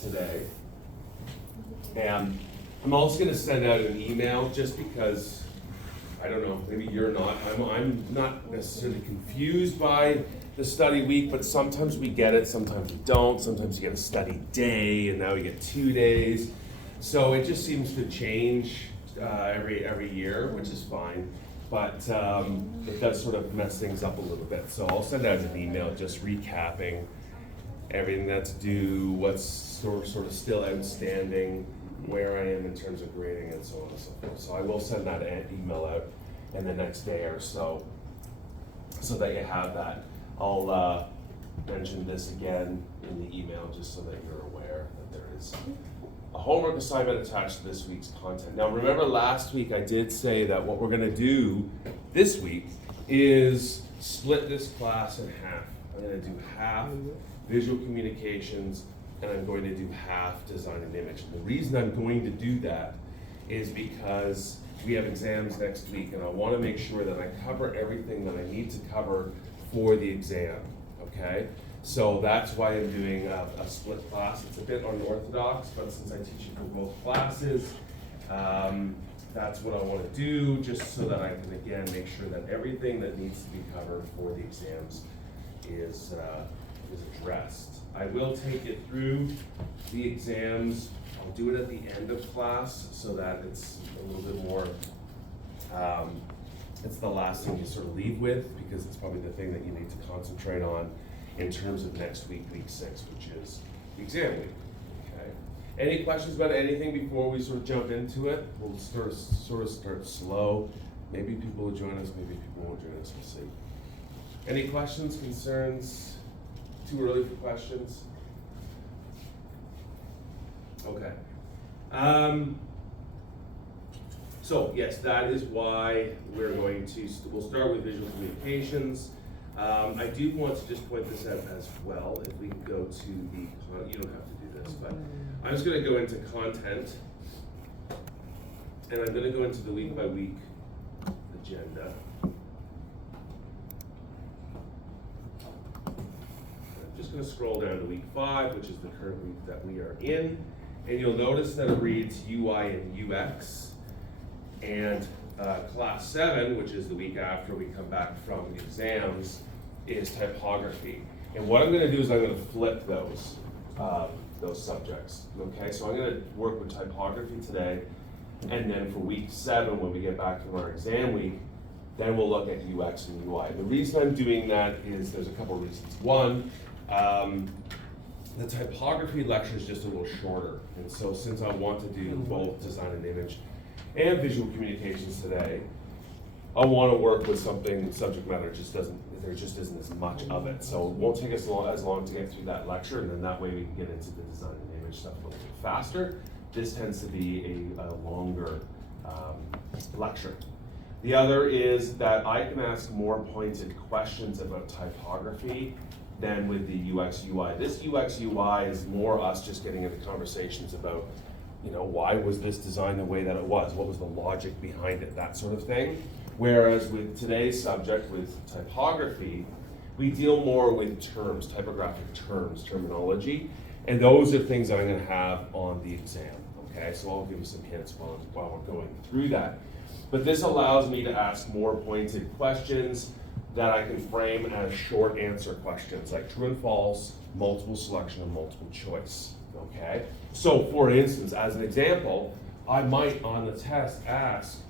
today. And I'm also going to send out an email just because, I don't know, maybe you're not. I'm not necessarily confused by the study week, but sometimes we get it, sometimes we don't. Sometimes you get a study day, and now you get 2 days. So it just seems to change every year, which is fine. But it does sort of mess things up a little bit. So I'll send out an email just recapping everything that's due, what's sort of still outstanding, where I am in terms of grading, and so on and so forth. So I will send that email out in the next day or so that you have that. I'll mention this again in the email just so that you're aware that there is a homework assignment attached to this week's content. Now remember last week I did say that what we're going to do this week is split this class in half. I'm going to do half visual communications and I'm going to do half design and image. And the reason I'm going to do that is because we have exams next week and I want to make sure that I cover everything that I need to cover for the exam, okay? So that's why I'm doing a split class. It's a bit unorthodox, but since I teach you for both classes, that's what I want to do, just so that I can, again, make sure that everything that needs to be covered for the exams is addressed. I will take you through the exams. I'll do it at the end of class so that it's a little bit more, it's the last thing you sort of leave with, because it's probably the thing that you need to concentrate on in terms of next week, week 6, which is the exam week. Okay. Any questions about anything before we sort of jump into it? We'll sort of start slow. Maybe people will join us, maybe people won't join us, we'll see. Any questions, concerns? Too early for questions? Okay. So yes, that is why we'll start with visual communications. I do want to just point this out as well. If we can go to the, you don't have to do this, but I'm just going to go into content, and I'm going to go into the week by week agenda. I'm just going to scroll down to week 5, which is the current week that we are in, and you'll notice that it reads UI and UX. And class 7, which is the week after we come back from the exams, is typography. And what I'm going to do is I'm going to flip those subjects. Okay, so I'm going to work with typography today, and then for week 7, when we get back from our exam week, then we'll look at UX and UI. The reason I'm doing that is there's a couple reasons. One, the typography lecture is just a little shorter, and so since I want to do both design and image and visual communications today, I want to work with something subject matter there just isn't as much of it. So it won't take us as long to get through that lecture, and then that way we can get into the design and image stuff a little bit faster. This tends to be a longer lecture. The other is that I can ask more pointed questions about typography than with the UX UI. This UX UI is more us just getting into conversations about, you know, why was this designed the way that it was? What was the logic behind it? That sort of thing. Whereas with today's subject, with typography, we deal more with terms, typographic terms, terminology, and those are things that I'm going to have on the exam. Okay, so I'll give you some hints while we're going through that. But this allows me to ask more pointed questions that I can frame as short answer questions, like true and false, multiple selection, and multiple choice. Okay, so for instance, as an example, I might on the test ask,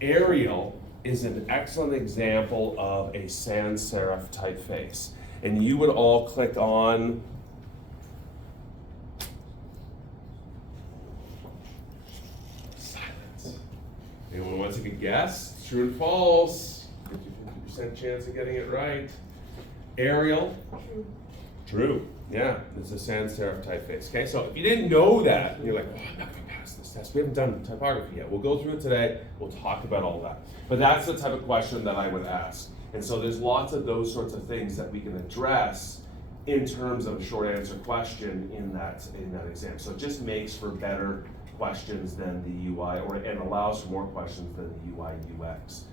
Arial is an excellent example of a sans serif typeface. And you would all click on silence. Anyone want to take a guess? True and false. 50% chance of getting it right. Arial? True. Yeah, it's a sans serif typeface. Okay, so if you didn't know that, you're like, oh, I'm not going to pass this test. We haven't done typography yet. We'll go through it today. We'll talk about all that. But that's the type of question that I would ask. And so there's lots of those sorts of things that we can address in terms of a short answer question in that exam. So it just makes for better questions than the UI, and allows for more questions than the UI UX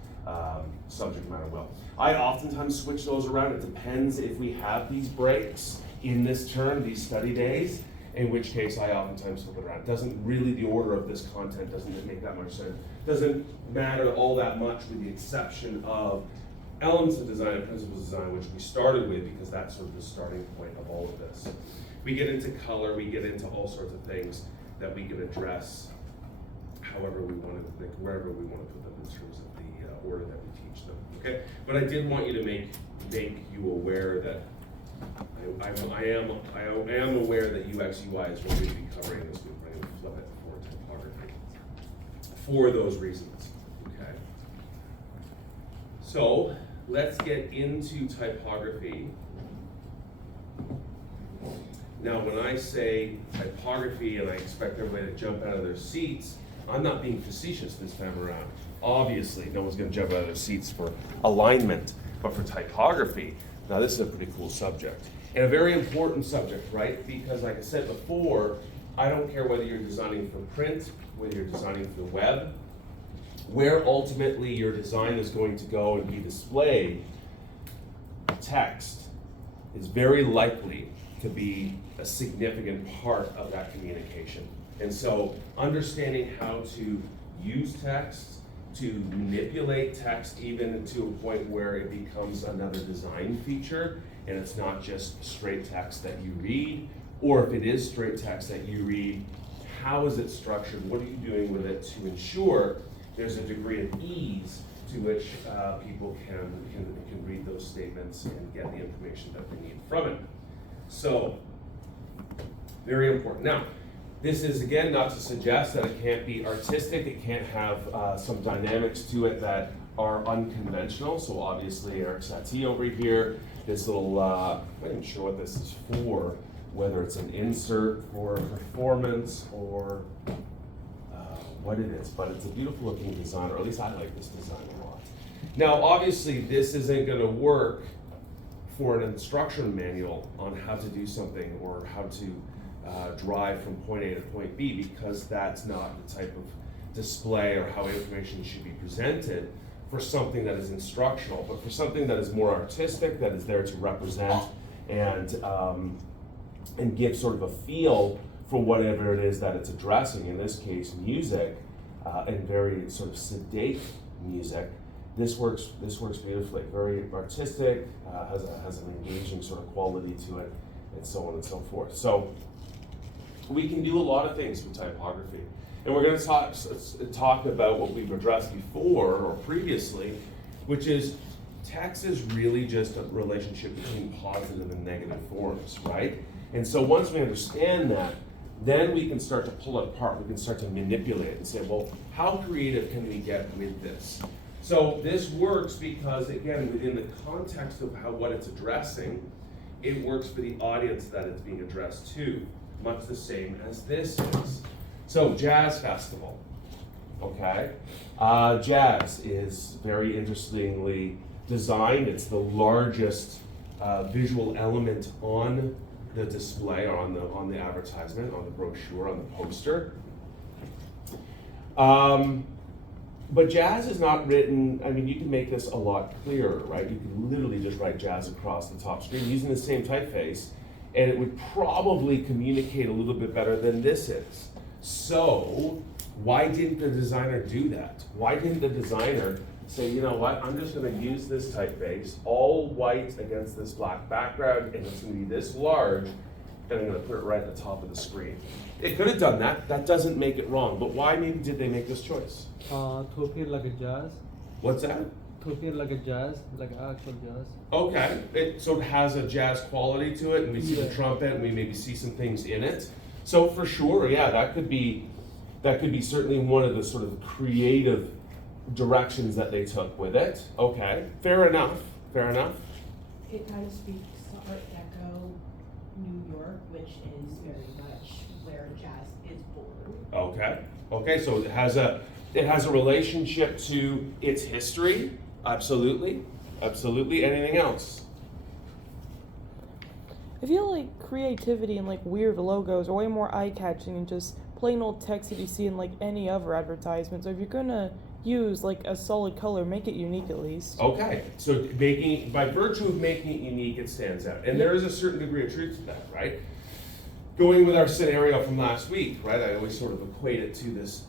subject matter will. I oftentimes switch those around. It depends if we have these breaks in this term, these study days, in which case I oftentimes flip it around. It doesn't really, the order of this content doesn't make that much sense. Doesn't matter all that much with the exception of elements of design and principles of design, which we started with because that's sort of the starting point of all of this. We get into color, we get into all sorts of things that we can address however we want to, wherever we want to put them in terms of the order that we teach them, okay? But I did want you to make you aware that I am aware that UX UI is what we're going to be covering this week. We're going to flip it for typography for those reasons, okay? So let's get into typography. Now, when I say typography and I expect everybody to jump out of their seats, I'm not being facetious this time around. Obviously, no one's going to jump out of their seats for alignment, but for typography, now this is a pretty cool subject. And a very important subject, right? Because like I said before, I don't care whether you're designing for print, whether you're designing for the web, where ultimately your design is going to go and be displayed, text is very likely to be a significant part of that communication. And so understanding how to use text, to manipulate text even to a point where it becomes another design feature and it's not just straight text that you read, or if it is straight text that you read, how is it structured? What are you doing with it to ensure there's a degree of ease to which people can read those statements and get the information that they need from it. So, very important. Now, this is, again, not to suggest that it can't be artistic, it can't have some dynamics to it that are unconventional. So obviously Eric Satie over here, this little, I'm not even sure what this is for, whether it's an insert for performance or what it is, but it's a beautiful looking design, or at least I like this design a lot. Now, obviously this isn't gonna work for an instruction manual on how to do something or how to drive from point A to point B, because that's not the type of display or how information should be presented for something that is instructional, but for something that is more artistic, that is there to represent and give sort of a feel for whatever it is that it's addressing, in this case music, and very sort of sedate music. This works beautifully, very artistic, has an engaging sort of quality to it, and so on and so forth. So we can do a lot of things with typography. And we're going to talk about what we've addressed before or previously, which is text is really just a relationship between positive and negative forms, right? And so once we understand that, then we can start to pull it apart. We can start to manipulate it and say, well, how creative can we get with this? So this works because, again, within the context of what it's addressing, it works for the audience that it's being addressed to, much the same as this is. So, jazz festival, okay? Jazz is very interestingly designed. It's the largest visual element on the display, or on the advertisement, on the brochure, on the poster. But jazz is not written, I mean, you can make this a lot clearer, right? You can literally just write jazz across the top screen using the same typeface, and it would probably communicate a little bit better than this is. So, why didn't the designer do that? Why didn't the designer say, you know what, I'm just gonna use this typeface, all white against this black background, and it's gonna be this large, and I'm gonna put it right at the top of the screen. It could have done that. That doesn't make it wrong. But why maybe did they make this choice? To appear like a jazz. What's that? To appear like a jazz, like actual jazz. Okay. So it has a jazz quality to it, and we see the trumpet, and we maybe see some things in it. So for sure, yeah, that could be certainly one of the sort of creative directions that they took with it. Okay. Fair enough. Fair enough. It kind of speaks to Art Deco New York, which is very much where jazz is born. Okay. Okay, so it has a relationship to its history. Absolutely. Absolutely. Anything else? I feel like creativity and like weird logos are way more eye-catching than just plain old text that you see in like any other advertisement. So if you're gonna use like a solid color, make it unique at least. Okay, so by virtue of making it unique, it stands out. And there is a certain degree of truth to that, right? going with our scenario from last week, right? I always sort of equate it to this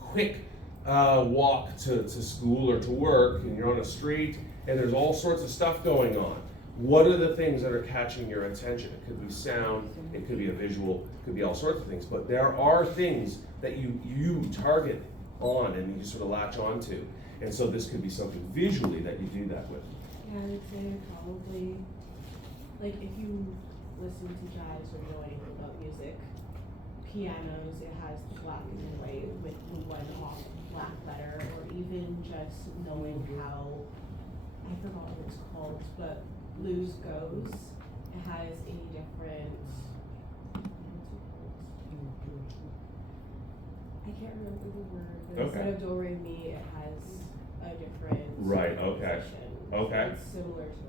quick walk to school or to work, and you're on a street, and there's all sorts of stuff going on. What are the things that are catching your attention? It could be sound, it could be a visual, it could be all sorts of things, but there are things that you target on and you sort of latch onto. And so this could be something visually that you do that with. Yeah, I would say probably, like if you listen to jazz or know anything about music, pianos, it has the black and white with the one off black letter, or even just knowing how, I forgot what it's called, but blues goes, it has a different, I can't remember the word, but Okay. instead of do re mi, it has a different Right, okay. position. Okay. It's similar to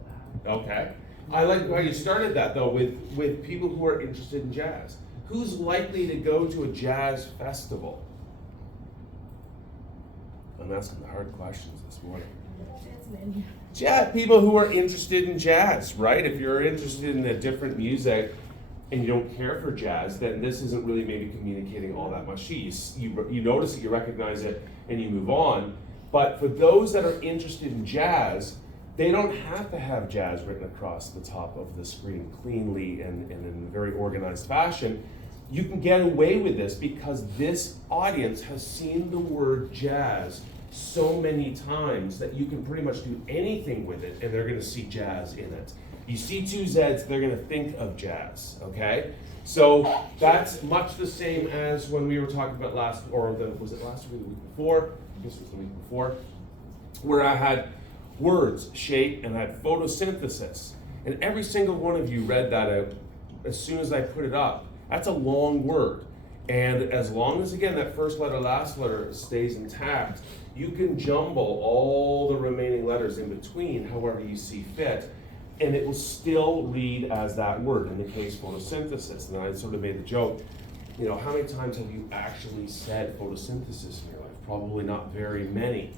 that. Okay. I like how you started that though with people who are interested in jazz. Who's likely to go to a jazz festival? I'm asking the hard questions this morning. Yeah, people who are interested in jazz, right? If you're interested in a different music and you don't care for jazz, then this isn't really maybe communicating all that much to you. You notice it, you recognize it, and you move on. But for those that are interested in jazz, they don't have to have jazz written across the top of the screen cleanly and in a very organized fashion. You can get away with this because this audience has seen the word jazz so many times that you can pretty much do anything with it and they're going to see jazz in it. You see two Z's, they're going to think of jazz, okay? So that's much the same as when we were talking about was it last week or the week before? I guess it was the week before, where I had words, shape, and I had photosynthesis. And every single one of you read that out as soon as I put it up. That's a long word. And as long as, again, that first letter, last letter stays intact, you can jumble all the remaining letters in between however you see fit, and it will still read as that word, in the case photosynthesis. And I sort of made the joke, how many times have you actually said photosynthesis in your life? Probably not very many.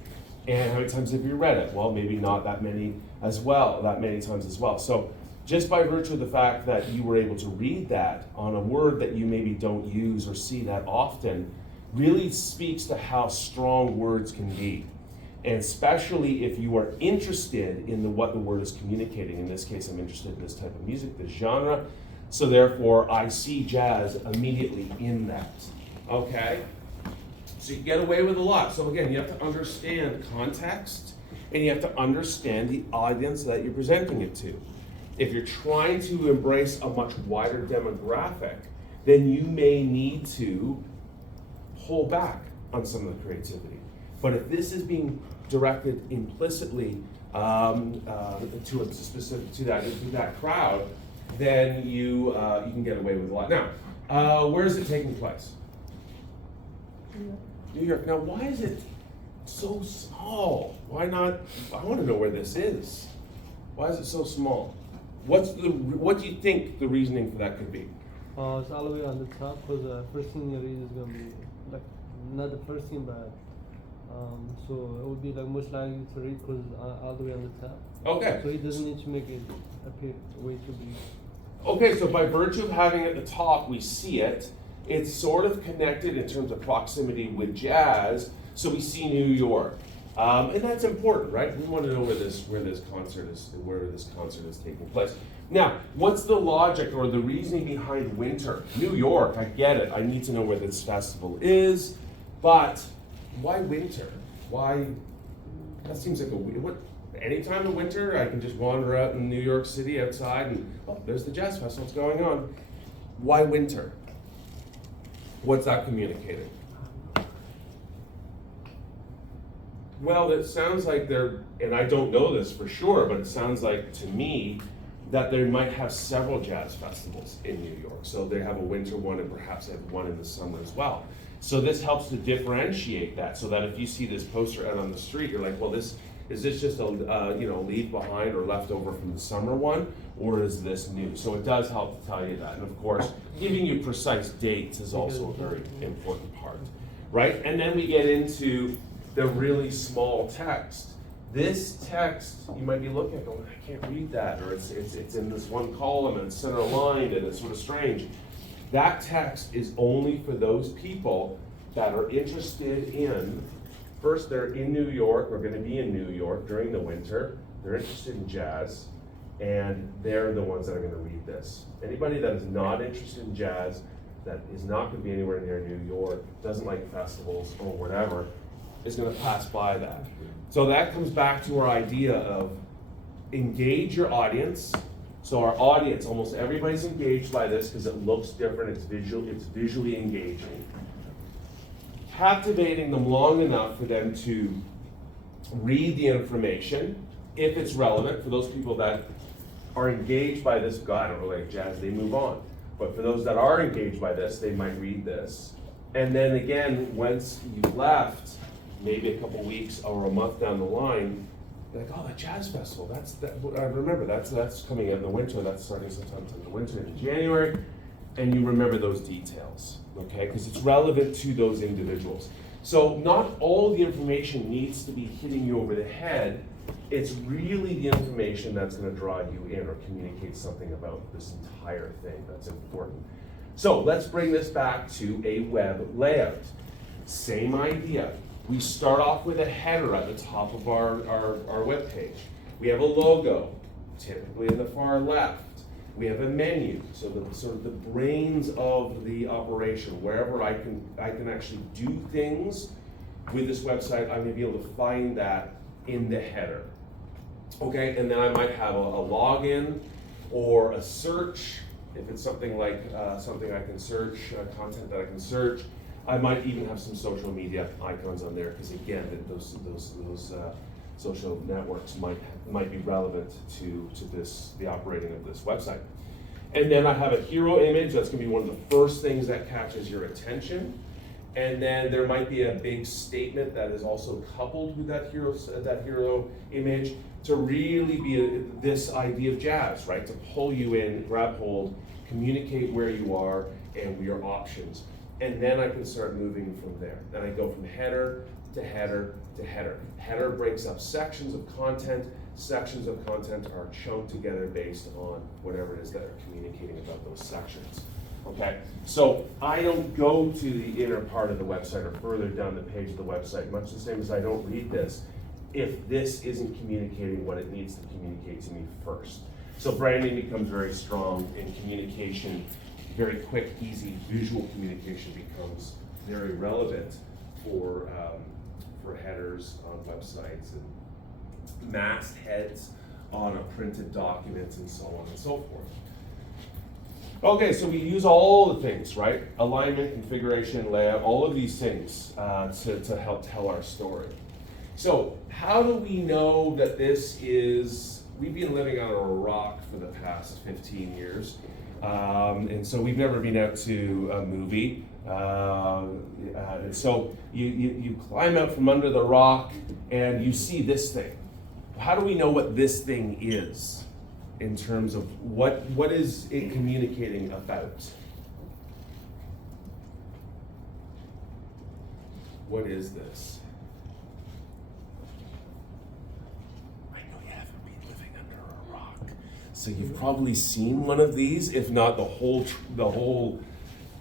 And how many times have you read it? Well, maybe not that many times as well. So just by virtue of the fact that you were able to read that on a word that you maybe don't use or see that often, really speaks to how strong words can be. And especially if you are interested in what the word is communicating. In this case, I'm interested in this type of music, this genre. So therefore, I see jazz immediately in that. Okay? So you get away with a lot. So again, you have to understand context, and you have to understand the audience that you're presenting it to. If you're trying to embrace a much wider demographic, then you may need to hold back on some of the creativity. But if this is being directed implicitly to a specific to that crowd, then you can get away with a lot. Now, where is it taking place? New York. Now, why is it so small? Why not? I want to know where this is. Why is it so small? What do you think the reasoning for that could be? It's all the way on the top because the first thing you read is gonna be like not the first thing, but so it would be like most likely to read because all the way on the top. Okay. So he doesn't need to make it appear way too big. Okay, so by virtue of having it at the top, we see it. It's sort of connected in terms of proximity with jazz, so we see New York. And that's important, right? We want to know where this concert is taking place. Now, what's the logic or the reasoning behind winter? New York, I get it. I need to know where this festival is, but why winter? Why? That seems like any time of winter, I can just wander out in New York City outside and, there's the jazz festival, what's going on? Why winter? What's that communicating? Well, it sounds like and I don't know this for sure, but it sounds like to me that they might have several jazz festivals in New York. So they have a winter one and perhaps they have one in the summer as well. So this helps to differentiate that so that if you see this poster out on the street, you're like, well, is this just a leave behind or leftover from the summer one, or is this new? So it does help to tell you that. And of course, giving you precise dates is also a very important part, right? And then we get into the really small text. This text, you might be looking at going, I can't read that, or it's in this one column and it's center aligned and it's sort of strange. That text is only for those people that are interested in, first they're in New York, or going to be in New York during the winter, they're interested in jazz, and they're the ones that are going to read this. Anybody that is not interested in jazz, that is not going to be anywhere near New York, doesn't like festivals or whatever, is going to pass by that. So that comes back to our idea of engage your audience. So our audience, almost everybody's engaged by this because it looks different, it's visually engaging. Captivating them long enough for them to read the information, if it's relevant. For those people that are engaged by this, God, I don't really like jazz, they move on. But for those that are engaged by this, they might read this. And then again, once you've left, maybe a couple weeks or a month down the line, you're like, oh, the jazz festival, I remember that's coming in the winter, that's starting sometimes in the winter, in January, and you remember those details, okay? Because it's relevant to those individuals. So not all the information needs to be hitting you over the head. It's really the information that's going to draw you in or communicate something about this entire thing that's important. So let's bring this back to a web layout. Same idea. We start off with a header at the top of our web page. We have a logo, typically in the far left. We have a menu, so the sort of the brains of the operation. Wherever I can actually do things with this website, I'm going to be able to find that in the header. Okay, and then I might have a login or a search. If it's something like something I can search, content that I can search. I might even have some social media icons on there because again, those social networks might be relevant to the operating of this website. And then I have a hero image. That's going to be one of the first things that catches your attention. And then there might be a big statement that is also coupled with that hero image to really be this idea of jazz, right? To pull you in, grab hold, communicate where you are and your options. And then I can start moving from there. Then I go from header to header to header. Header breaks up sections of content. Sections of content are shown together based on whatever it is that are communicating about those sections. Okay, so I don't go to the inner part of the website or further down the page of the website, much the same as I don't read this, if this isn't communicating what it needs to communicate to me first. So branding becomes very strong in communication. Very quick, easy visual communication becomes very relevant for headers on websites and mastheads on a printed document and so on and so forth. Okay, so we use all the things, right? Alignment, configuration, layout, all of these things to help tell our story. So how do we know that this is, we've been living on a rock for the past 15 years. And so we've never been out to a movie. And so you climb out from under the rock and you see this thing. How do we know what this thing is in terms of what is it communicating about? What is this? So you've probably seen one of these, if not the whole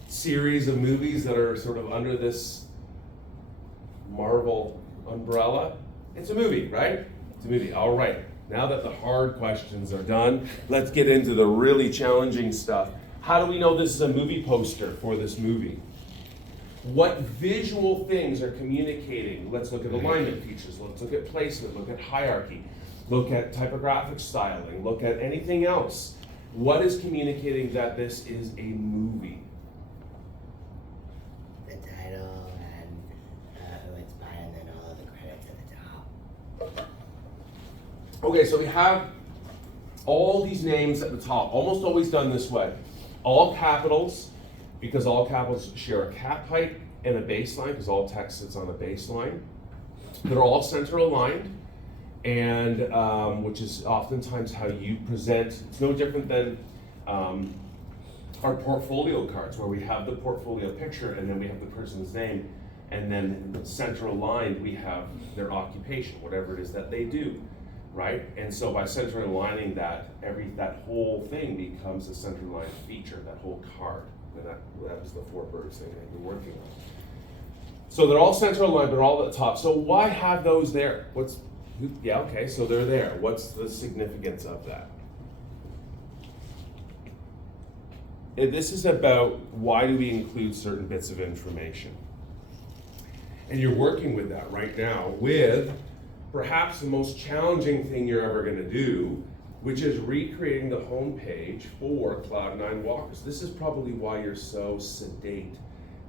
series of movies that are sort of under this Marvel umbrella. It's a movie, right? It's a movie. All right. Now that the hard questions are done, let's get into the really challenging stuff. How do we know this is a movie poster for this movie? What visual things are communicating? Let's look at alignment features. Let's look at placement. Look at hierarchy. Look at typographic styling, look at anything else. What is communicating that this is a movie? The title and who it's by, and then all of the credits at the top. Okay, so we have all these names at the top, almost always done this way. All capitals, because all capitals share a cap height and a baseline, because all text sits on a baseline. They're all center aligned. And which is oftentimes how you present. It's no different than our portfolio cards, where we have the portfolio picture and then we have the person's name And then center aligned, we have their occupation, whatever it is that they do, right? And so by center aligning that, that whole thing becomes a center line feature, that whole card. And that was the 4 birds thing that you're working on. So they're all center aligned, they're all at the top. So why have those there? Yeah, okay, so they're there. What's the significance of that? And this is about why do we include certain bits of information. And you're working with that right now with perhaps the most challenging thing you're ever going to do, which is recreating the homepage for Cloud9 Walkers. This is probably why you're so sedate,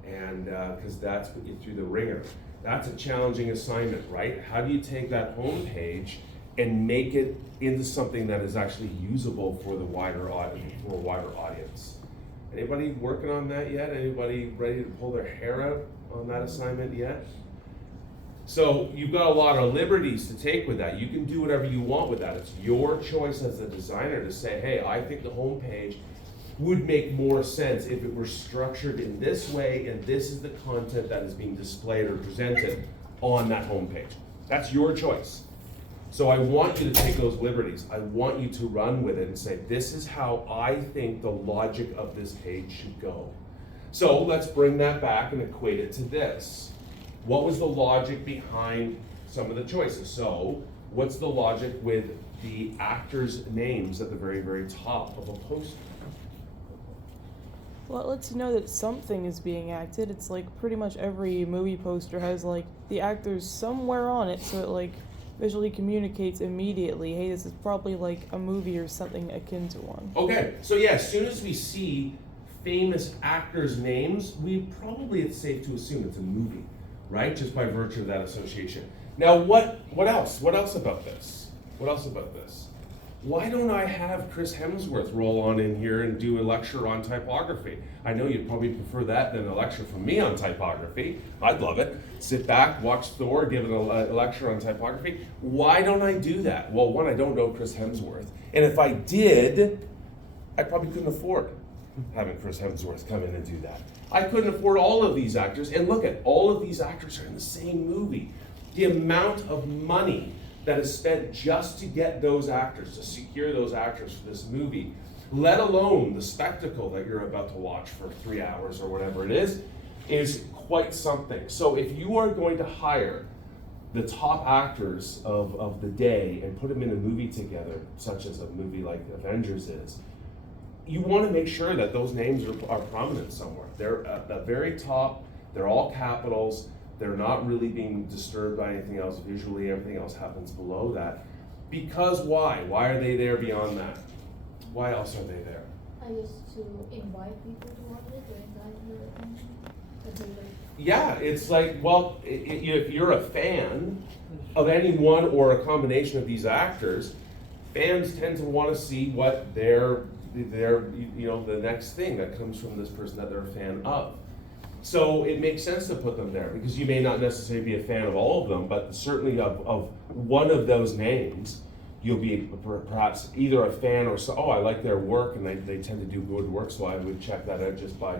and because that's put you through the ringer. That's a challenging assignment, right? How do you take that homepage and make it into something that is actually usable for the wider audience? Anybody working on that yet? Anybody ready to pull their hair out on that assignment yet? So you've got a lot of liberties to take with that. You can do whatever you want with that. It's your choice as a designer to say, hey, I think the homepage would make more sense if it were structured in this way, and this is the content that is being displayed or presented on that homepage. That's your choice. So I want you to take those liberties. I want you to run with it and say, this is how I think the logic of this page should go. So let's bring that back and equate it to this. What was the logic behind some of the choices? So what's the logic with the actors' names at the very, very top of a poster? Well, it lets you know that something is being acted. It's like pretty much every movie poster has like the actors somewhere on it, so it like visually communicates immediately, hey, this is probably like a movie or something akin to one. Okay, so yeah, as soon as we see famous actors' names, it's safe to assume it's a movie, right? Just by virtue of that association. Now, what else? What else about this? What else about this? Why don't I have Chris Hemsworth roll on in here and do a lecture on typography? I know you'd probably prefer that than a lecture from me on typography. I'd love it. Sit back, watch Thor, give it a lecture on typography. Why don't I do that? Well, one, I don't know Chris Hemsworth. And if I did, I probably couldn't afford having Chris Hemsworth come in and do that. I couldn't afford all of these actors. And look at, all of these actors are in the same movie. The amount of money that is spent just to get those actors, to secure those actors for this movie, let alone the spectacle that you're about to watch for 3 hours or whatever it is quite something. So if you are going to hire the top actors of the day and put them in a movie together, such as a movie like Avengers is, you want to make sure that those names are prominent somewhere. They're at the very top, they're all capitals, they're not really being disturbed by anything else visually, everything else happens below that. Because why? Why are they there beyond that? Why else are they there? I used to invite people to watch it or invite your attention. Yeah, it's like, well, if you're a fan of anyone or a combination of these actors, fans tend to want to see what their the next thing that comes from this person that they're a fan of. So it makes sense to put them there because you may not necessarily be a fan of all of them, but certainly of one of those names, you'll be perhaps either a fan or I like their work and they tend to do good work, so I would check that out just by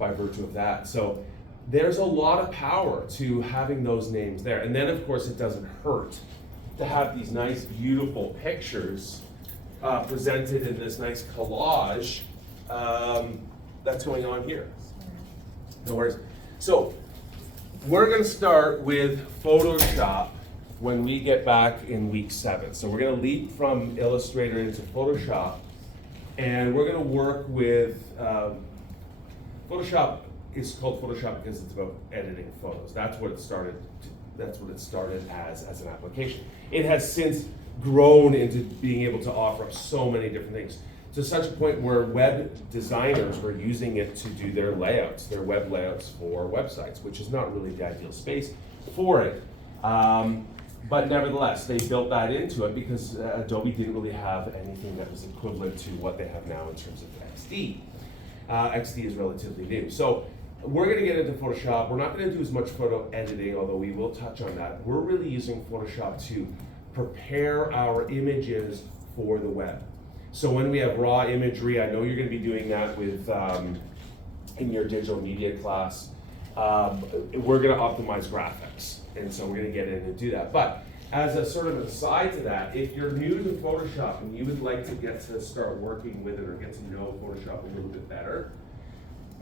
virtue of that. So there's a lot of power to having those names there. And then of course it doesn't hurt to have these nice, beautiful pictures presented in this nice collage that's going on here. No worries. So we're going to start with Photoshop when we get back in week 7. So we're going to leap from Illustrator into Photoshop, and we're going to work with Photoshop. Is called Photoshop because it's about editing photos. That's what it started. That's what it started as an application. It has since grown into being able to offer up so many different things, to such a point where web designers were using it to do their layouts, their web layouts for websites, which is not really the ideal space for it. But nevertheless, they built that into it because Adobe didn't really have anything that was equivalent to what they have now in terms of XD. XD is relatively new. So we're going to get into Photoshop. We're not going to do as much photo editing, although we will touch on that. We're really using Photoshop to prepare our images for the web. So when we have raw imagery, I know you're going to be doing that with in your digital media class, we're gonna optimize graphics. And so we're gonna get in and do that. But as a sort of an aside to that, if you're new to Photoshop and you would like to get to start working with it or get to know Photoshop a little bit better,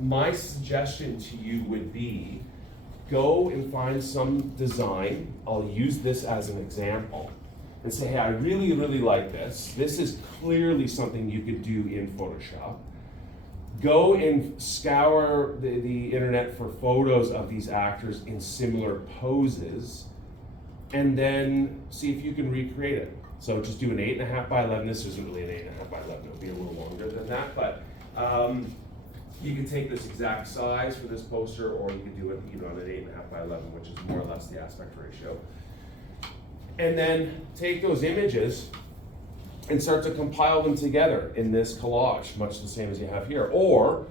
my suggestion to you would be go and find some design. I'll use this as an example and say, hey, I really, really like this. This is clearly something you could do in Photoshop. Go and scour the internet for photos of these actors in similar poses, and then see if you can recreate it. So just do an 8.5 by 11. This isn't really an 8.5 by 11. It'll be a little longer than that, but you can take this exact size for this poster, or you can do it even on an 8.5 by 11, which is more or less the aspect ratio. And then take those images and start to compile them together in this collage, much the same as you have here. Or,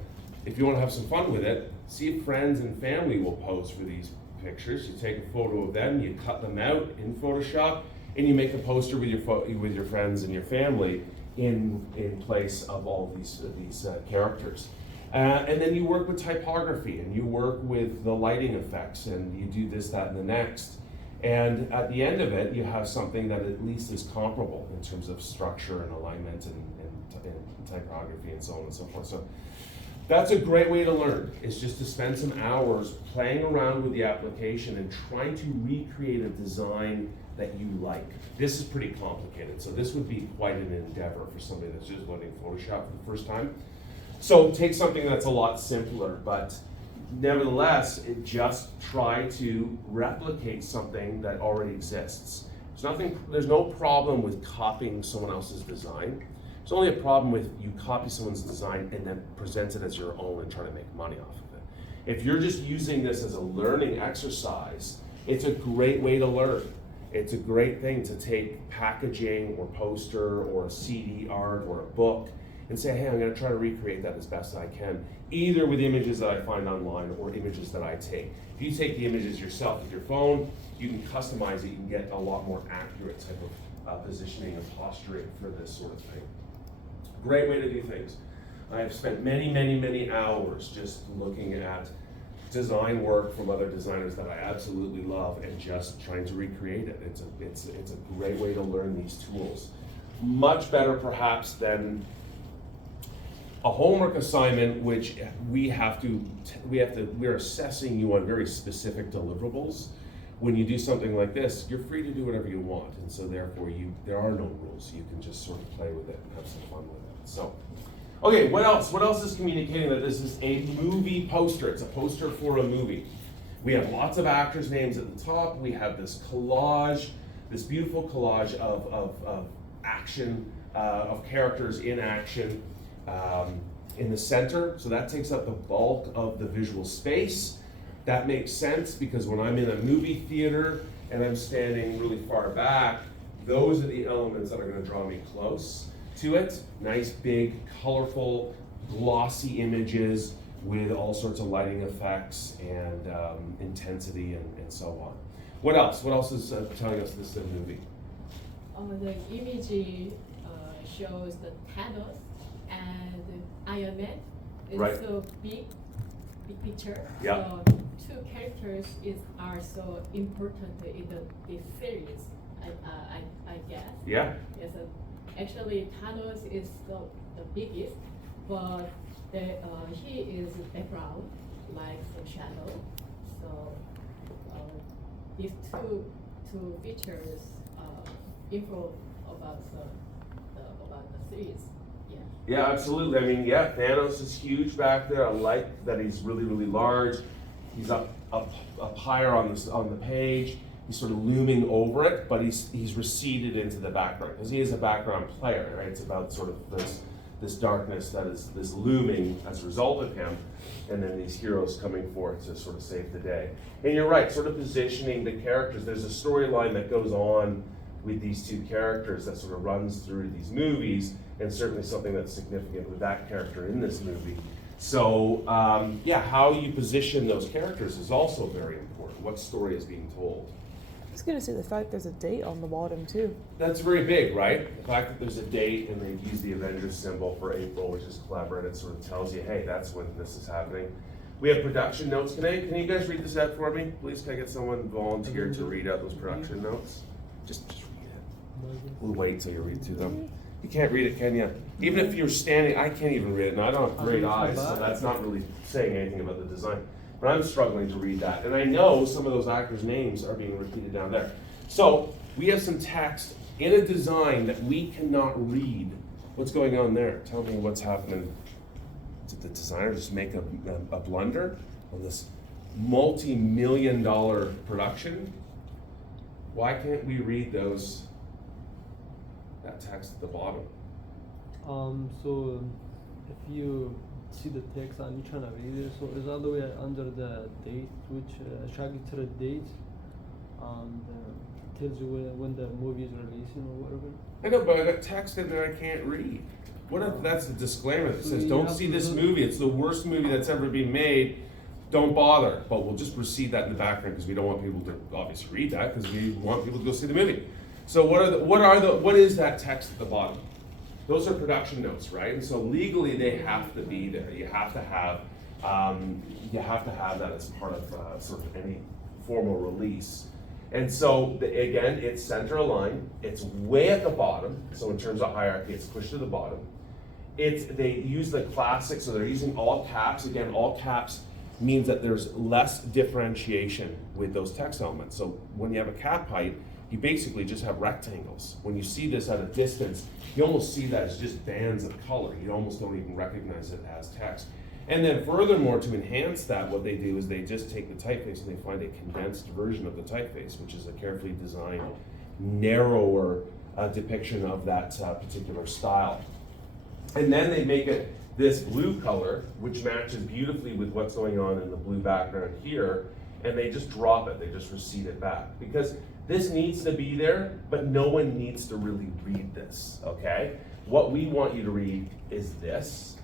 if you want to have some fun with it, see if friends and family will pose for these pictures. You take a photo of them, you cut them out in Photoshop, and you make a poster with your friends and your family in place of all these characters. And then you work with typography, and you work with the lighting effects, and you do this, that, and the next. And at the end of it, you have something that at least is comparable in terms of structure and alignment and typography and so on and so forth. So that's a great way to learn, is just to spend some hours playing around with the application and trying to recreate a design that you like. This is pretty complicated, so this would be quite an endeavor for somebody that's just learning Photoshop for the first time. So take something that's a lot simpler, but nevertheless, just try to replicate something that already exists. There's no problem with copying someone else's design. There's only a problem with you copy someone's design and then present it as your own and try to make money off of it. If you're just using this as a learning exercise, it's a great way to learn. It's a great thing to take packaging or poster or a CD art or a book and say, hey, I'm gonna try to recreate that as best I can, either with images that I find online or images that I take. If you take the images yourself with your phone, you can customize it, you can get a lot more accurate type of positioning and posturing for this sort of thing. Great way to do things. I have spent many, many, many hours just looking at design work from other designers that I absolutely love and just trying to recreate it. It's a great way to learn these tools. Much better perhaps than a homework assignment, which we're assessing you on very specific deliverables. When you do something like this, you're free to do whatever you want, and so therefore there are no rules. You can just sort of play with it and have some fun with it. So, okay, what else? What else is communicating that this is a movie poster? It's a poster for a movie. We have lots of actors' names at the top. We have this collage, this beautiful collage of action, of characters in action. In the center, so that takes up the bulk of the visual space. That makes sense because when I'm in a movie theater and I'm standing really far back, those are the elements that are going to draw me close to it. Nice, big, colorful, glossy images with all sorts of lighting effects and intensity and so on. What else? What else is telling us this is a movie? The image shows the Thanos and Iron Man. It's Right. so big picture. Yeah. So two characters are so important in this series. I guess. Yeah. Yes. Actually, Thanos is the biggest, but he is background like some shadow. So these two features info about the series. Yeah. Yeah, absolutely. I mean, yeah, Thanos is huge back there. I like that he's really, really large. He's up higher on the page. He's sort of looming over it, but he's receded into the background because he is a background player, right? It's about sort of this darkness that is this looming as a result of him, and then these heroes coming forth to sort of save the day. And you're right, sort of positioning the characters. There's a storyline that goes on with these two characters that sort of runs through these movies, and certainly something that's significant with that character in this movie. So, yeah, how you position those characters is also very important. What story is being told? I was gonna say the fact there's a date on the bottom too. That's very big, right? The fact that there's a date and they use the Avengers symbol for April, which is clever, and it sort of tells you, hey, that's when this is happening. We have production notes. Can you guys read this out for me? Please, can I get someone volunteer to read out those production notes? Just read it. We'll wait till you read through them. You can't read it, can you? Even if you're standing, I can't even read it, and I don't have great eyes, so that's not really saying anything about the design. But I'm struggling to read that, and I know some of those actors' names are being repeated down there. So we have some text in a design that we cannot read. What's going on there? Tell me what's happening. Did the designer just make a blunder on this multi-million-dollar production? Why can't we read that text at the bottom? So if you see the text and you're trying to read it, so it's all the way under the date, which attracts you to the date, and tells you when the movie is releasing or whatever. I know, but I got text in there I can't read. What if that's a disclaimer that So says, you don't have see to this do- movie, it's the worst movie that's ever been made, don't bother. But we'll just recede that in the background because we don't want people to obviously read that because we want people to go see the movie. So what is that text at the bottom? Those are production notes, right? And so legally they have to be there. You have to have that as part of sort of any formal release. And so again, it's center aligned. It's way at the bottom. So in terms of hierarchy, it's pushed to the bottom. They use the classic, so they're using all caps. Again, all caps means that there's less differentiation with those text elements. So when you have a cap height, you basically just have rectangles. When you see this at a distance, you almost see that as just bands of color. You almost don't even recognize it as text. And then furthermore, to enhance that, what they do is they just take the typeface and they find a condensed version of the typeface, which is a carefully designed, narrower depiction of that particular style. And then they make it this blue color, which matches beautifully with what's going on in the blue background here, and they just drop it, they just recede it back. Because this needs to be there, but no one needs to really read this, okay? What we want you to read is this,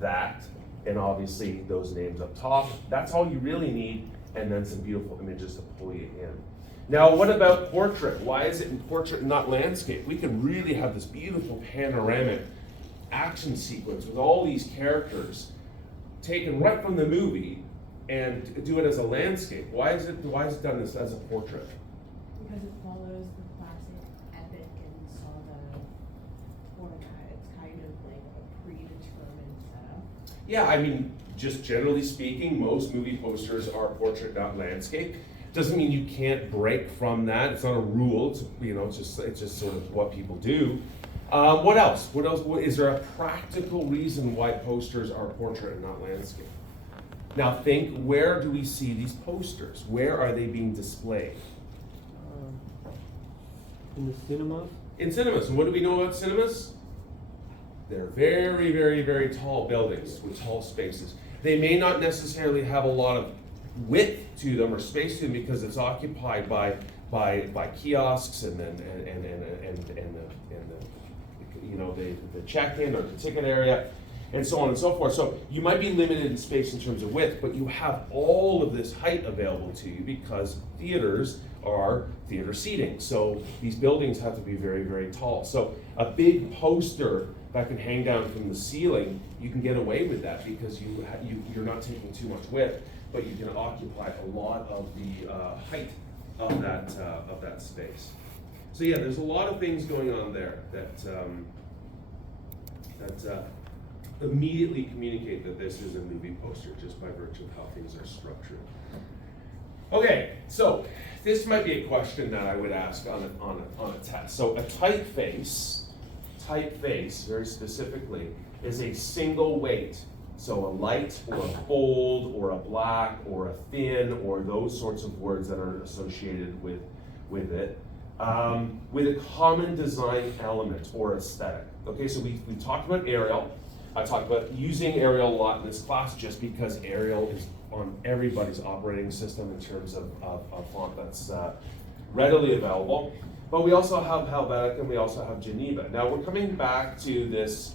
that, and obviously those names up top. That's all you really need, and then some beautiful images to pull you in. Now, what about portrait? Why is it in portrait and not landscape? We could really have this beautiful panoramic action sequence with all these characters taken right from the movie and do it as a landscape. Why is it done this as a portrait? Because it follows the classic epic and saga format. It's kind of like a predetermined setup. Yeah, I mean, just generally speaking, most movie posters are portrait, not landscape. Doesn't mean you can't break from that. It's not a rule. It's just sort of what people do. What else? Is there a practical reason why posters are portrait and not landscape? Now think, where do we see these posters? Where are they being displayed? In the cinemas. In cinemas. And what do we know about cinemas? They're very, very, very tall buildings with tall spaces. They may not necessarily have a lot of width to them or space to them because it's occupied by kiosks and the check-in or the ticket area and so on and so forth. So you might be limited in space in terms of width, but you have all of this height available to you because theaters are theater seating. So these buildings have to be very, very tall. So a big poster that can hang down from the ceiling, you can get away with that because you're not taking too much width, but you can occupy a lot of the height of that space. So yeah, there's a lot of things going on there that immediately communicate that this is a movie poster just by virtue of how things are structured. Okay, so this might be a question that I would ask on a test. So a typeface, very specifically, is a single weight. So a light or a bold or a black or a thin or those sorts of words that are associated with it, with a common design element or aesthetic. Okay, so we talked about Arial. I talked about using Arial a lot in this class just because Arial is on everybody's operating system in terms of font that's readily available. But we also have Helvetica and we also have Geneva. Now we're coming back to this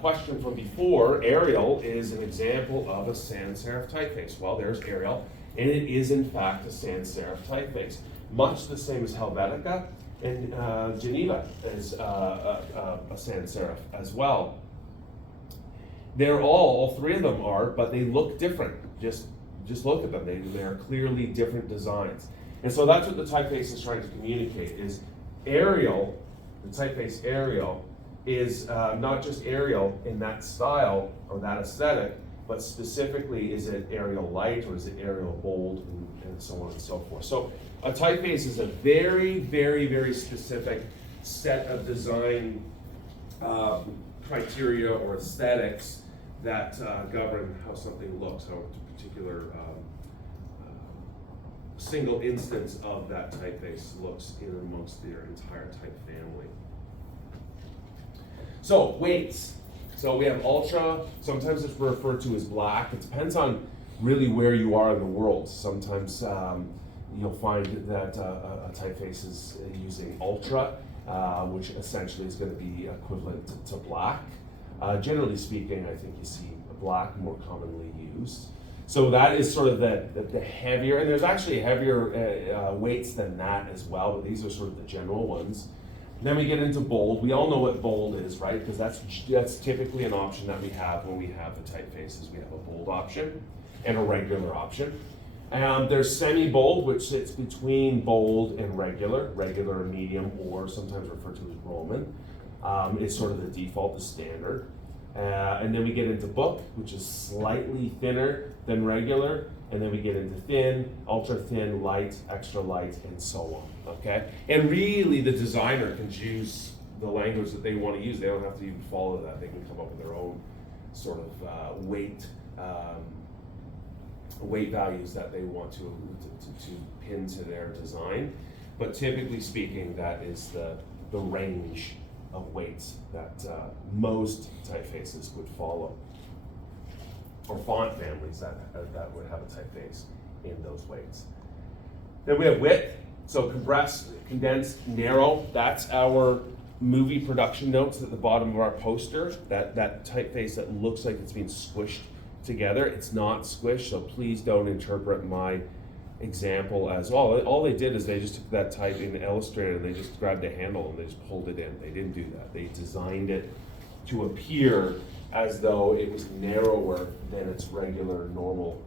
question from before. Arial is an example of a sans serif typeface. Well, there's Arial, and it is in fact a sans serif typeface. Much the same as Helvetica, and Geneva is a sans serif as well. They're all three of them are, but they look different. Just look at them. They are clearly different designs. And so that's what the typeface is trying to communicate, is Arial, the typeface Arial, is not just Arial in that style or that aesthetic, but specifically, is it Arial light or is it Arial bold, and so on and so forth. So a typeface is a very, very, very specific set of design criteria or aesthetics that govern how something looks, how a particular single instance of that typeface looks in amongst their entire type family. So weights. So we have ultra, sometimes it's referred to as black. It depends on really where you are in the world. Sometimes you'll find that a typeface is using ultra, which essentially is going to be equivalent to black. Generally speaking, I think you see black more commonly used. So that is sort of the heavier, and there's actually heavier weights than that as well, but these are sort of the general ones. Then we get into bold. We all know what bold is, right? Because that's typically an option that we have when we have the typefaces. We have a bold option and a regular option. There's semi-bold, which sits between bold and regular medium, or sometimes referred to as Roman. It's sort of the default, the standard. And then we get into book, which is slightly thinner than regular. And then we get into thin, ultra thin, light, extra light, and so on, okay? And really the designer can choose the language that they want to use. They don't have to even follow that. They can come up with their own sort of weight values that they want to pin to their design. But typically speaking, that is the range of weights that most typefaces would follow, or font families that would have a typeface in those weights. Then we have width, so compressed, condensed, narrow. That's our movie production notes at the bottom of our poster, that typeface that looks like it's being squished together. It's not squished, so please don't interpret my example as well. All they did is they just took that type in Illustrator and they just grabbed a handle and they just pulled it in. They didn't do that. They designed it to appear as though it was narrower than its regular normal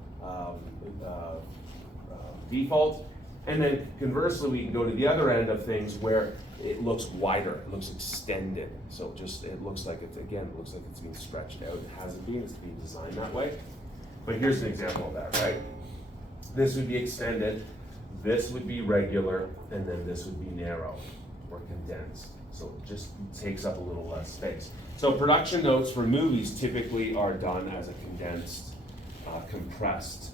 default. And then conversely, we can go to the other end of things where it looks wider, it looks extended. So it looks like it's being stretched out. It hasn't been, it's being designed that way. But here's an example of that, right? This would be extended, this would be regular, and then this would be narrow or condensed. So it just takes up a little less space. So production notes for movies typically are done as a condensed, compressed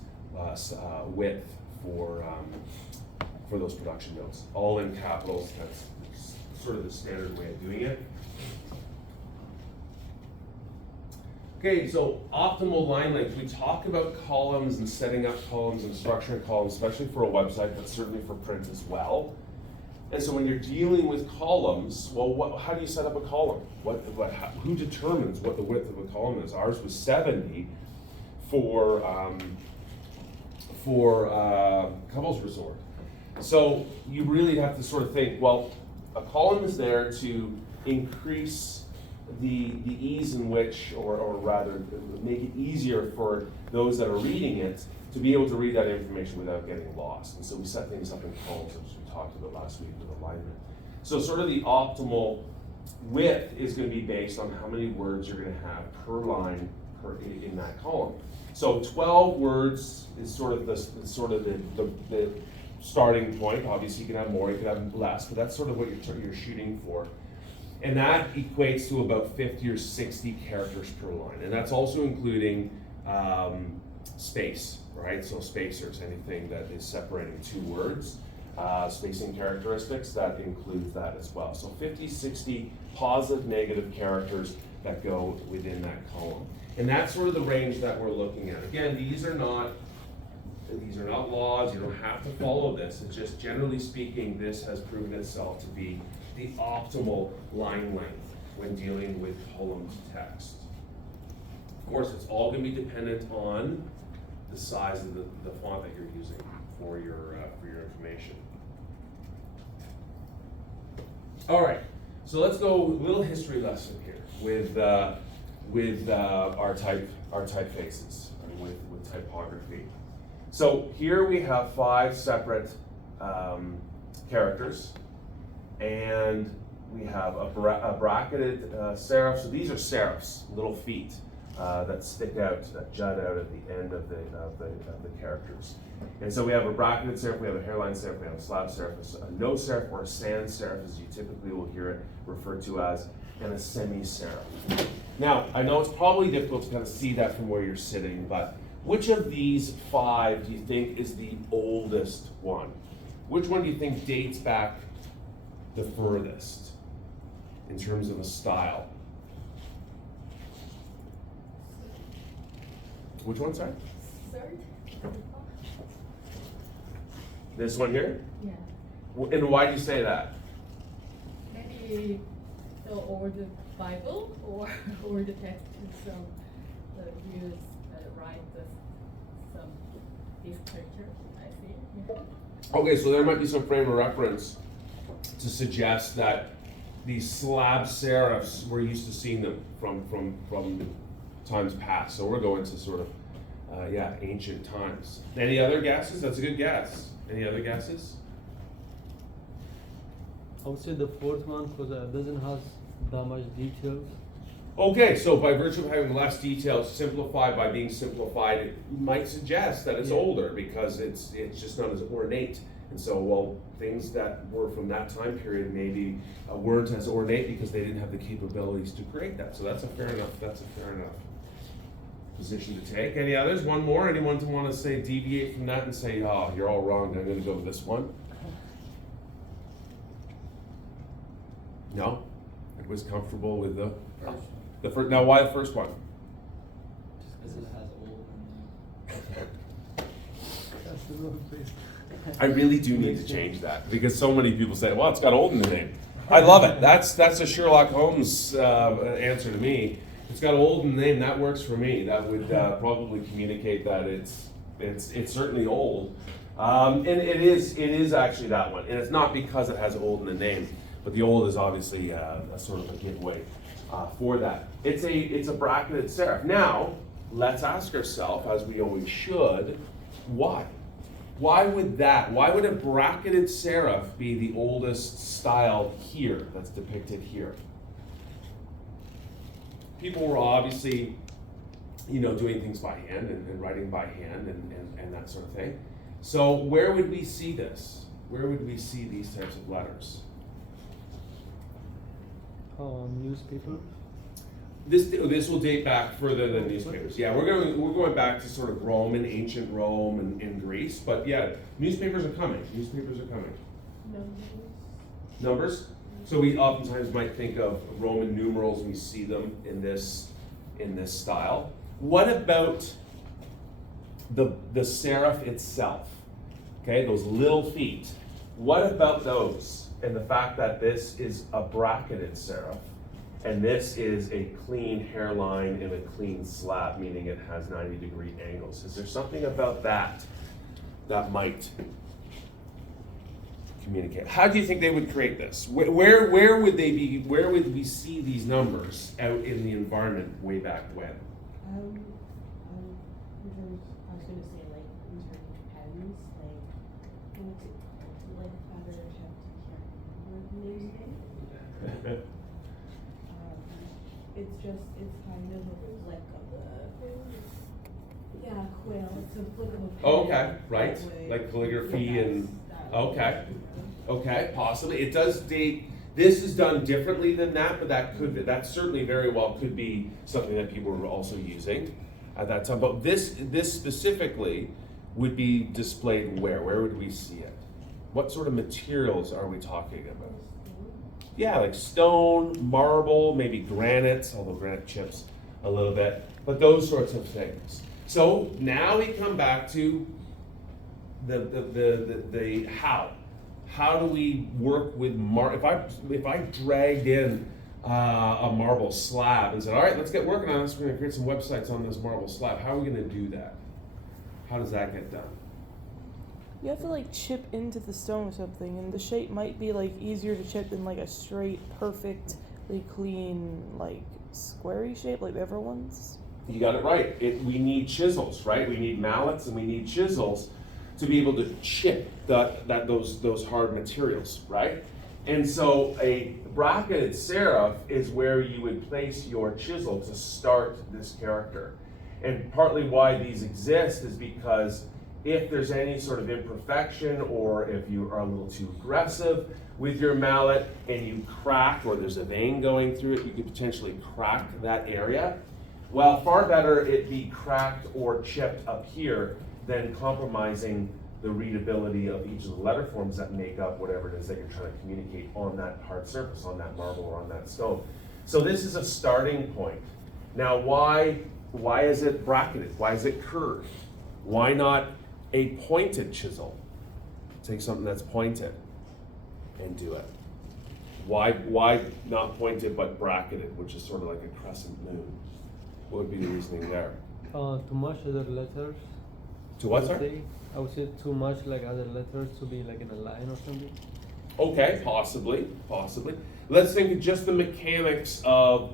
width for those production notes. All in capitals, that's sort of the standard way of doing it. Okay, so optimal line length. We talk about columns and setting up columns and structuring columns, especially for a website, but certainly for print as well. And so when you're dealing with columns, well, how do you set up a column? Who determines what the width of a column is? Ours was 70 for Couples Resort. So you really have to sort of think, well, a column is there to increase the ease in which, or rather make it easier for those that are reading it to be able to read that information without getting lost. And so we set things up in columns, which we talked about last week with alignment. So sort of the optimal width is going to be based on how many words you're going to have per line in that column. So 12 words is sort of the starting point. Obviously you can have more, you can have less, but that's sort of what you're shooting for. And that equates to about 50 or 60 characters per line. And that's also including space, right? So spacers, anything that is separating two words. Spacing characteristics, that includes that as well. So 50, 60 positive, negative characters that go within that column. And that's sort of the range that we're looking at. Again, these are not laws, you don't have to follow this. It's just generally speaking, this has proven itself to be the optimal line length when dealing with column text. Of course, it's all going to be dependent on the size of the font that you're using for your information. All right, so let's go a little history lesson here with with our typefaces, right, with typography. So here we have 5 separate characters, and we have a bracketed serif. So these are serifs, little feet that stick out, that jut out at the end of the characters. And so we have a bracketed serif, we have a hairline serif, we have a slab serif, a no serif, or a sans serif, as you typically will hear it referred to as, and a semi-serif. Now, I know it's probably difficult to kind of see that from where you're sitting, but which of these 5 do you think is the oldest one? Which one do you think dates back the furthest in terms of a style? Which one, sorry? Third? This one here? Yeah. And why do you say that? Maybe the old Bible or the text some use write some this scripture. I see. Yeah. Okay, so there might be some frame of reference to suggest that these slab serifs, we're used to seeing them from times past. So we're going to sort of, ancient times. Any other guesses? That's a good guess. Any other guesses? I would say the 4th one because it doesn't have that much details. Okay, so by virtue of having less details, simplified by being simplified, it might suggest that it's older because it's just not as ornate. And so, well, things that were from that time period maybe weren't as ornate because they didn't have the capabilities to create that. So that's a fair enough position to take. Any others? One more? Anyone to want to say deviate from that and say, oh, you're all wrong, I'm going to go with this one? No? Everybody's comfortable with the first. Now, why the first one? Just because it has old That's the wrong place. I really do need to change that because so many people say, well, it's got old in the name. I love it. That's a Sherlock Holmes answer to me. It's got old in the name. That works for me. That would probably communicate that it's certainly old, and it is actually that one. And it's not because it has old in the name, but the old is obviously a sort of a giveaway for that. It's a bracketed serif. Now let's ask ourselves, as we always should, why? Why would a bracketed serif be the oldest style here that's depicted here? People were obviously, doing things by hand and writing by hand and that sort of thing. So where would we see this? Where would we see these types of letters? Newspaper. This will date back further than newspapers. Yeah, we're going back to sort of Rome and ancient Rome and Greece. But yeah, newspapers are coming. Numbers. So we oftentimes might think of Roman numerals, and we see them in this style. What about the serif itself? Okay, those little feet. What about those? And the fact that this is a bracketed serif, and this is a clean hairline and a clean slab, meaning it has 90-degree angles. Is there something about that might communicate? How do you think they would create this? Where would they be? Where would we see these numbers out in the environment way back when? I was gonna say like in terms of pens, like father kept Kerning. It's kind of a flick of the quill. It's a flick of a pen. Oh, okay, right. That way. Like calligraphy Yes, and that okay. way. Okay, possibly. It does date. This is done differently than that, but that certainly very well could be something that people were also using at that time. But this specifically would be displayed where? Where would we see it? What sort of materials are we talking about? Yeah, like stone, marble, maybe granite, although granite chips a little bit, but those sorts of things. So now we come back to the how. How do we work with if I dragged in a marble slab and said, all right, let's get working on this. We're going to create some websites on this marble slab. How are we going to do that? How does that get done? You have to like chip into the stone or something, and the shape might be like easier to chip than like a straight, perfect, perfectly clean, like squarey shape like the other ones? You got it right. We need chisels, right? We need mallets and we need chisels to be able to chip those hard materials, right? And so a bracketed serif is where you would place your chisel to start this character. And partly why these exist is because if there's any sort of imperfection, or if you are a little too aggressive with your mallet and you crack, or there's a vein going through it, you could potentially crack that area. Well, far better it be cracked or chipped up here than compromising the readability of each of the letter forms that make up whatever it is that you're trying to communicate on that hard surface, on that marble or on that stone. So this is a starting point. Now, why is it bracketed? Why is it curved? Why not a pointed chisel? Take something that's pointed and do it. Why not pointed but bracketed, which is sort of like a crescent moon? What would be the reasoning there? Too much other letters. To what, I would sir? say. I would say too much like other letters to be like in a line or something. Okay, possibly. Let's think of just the mechanics of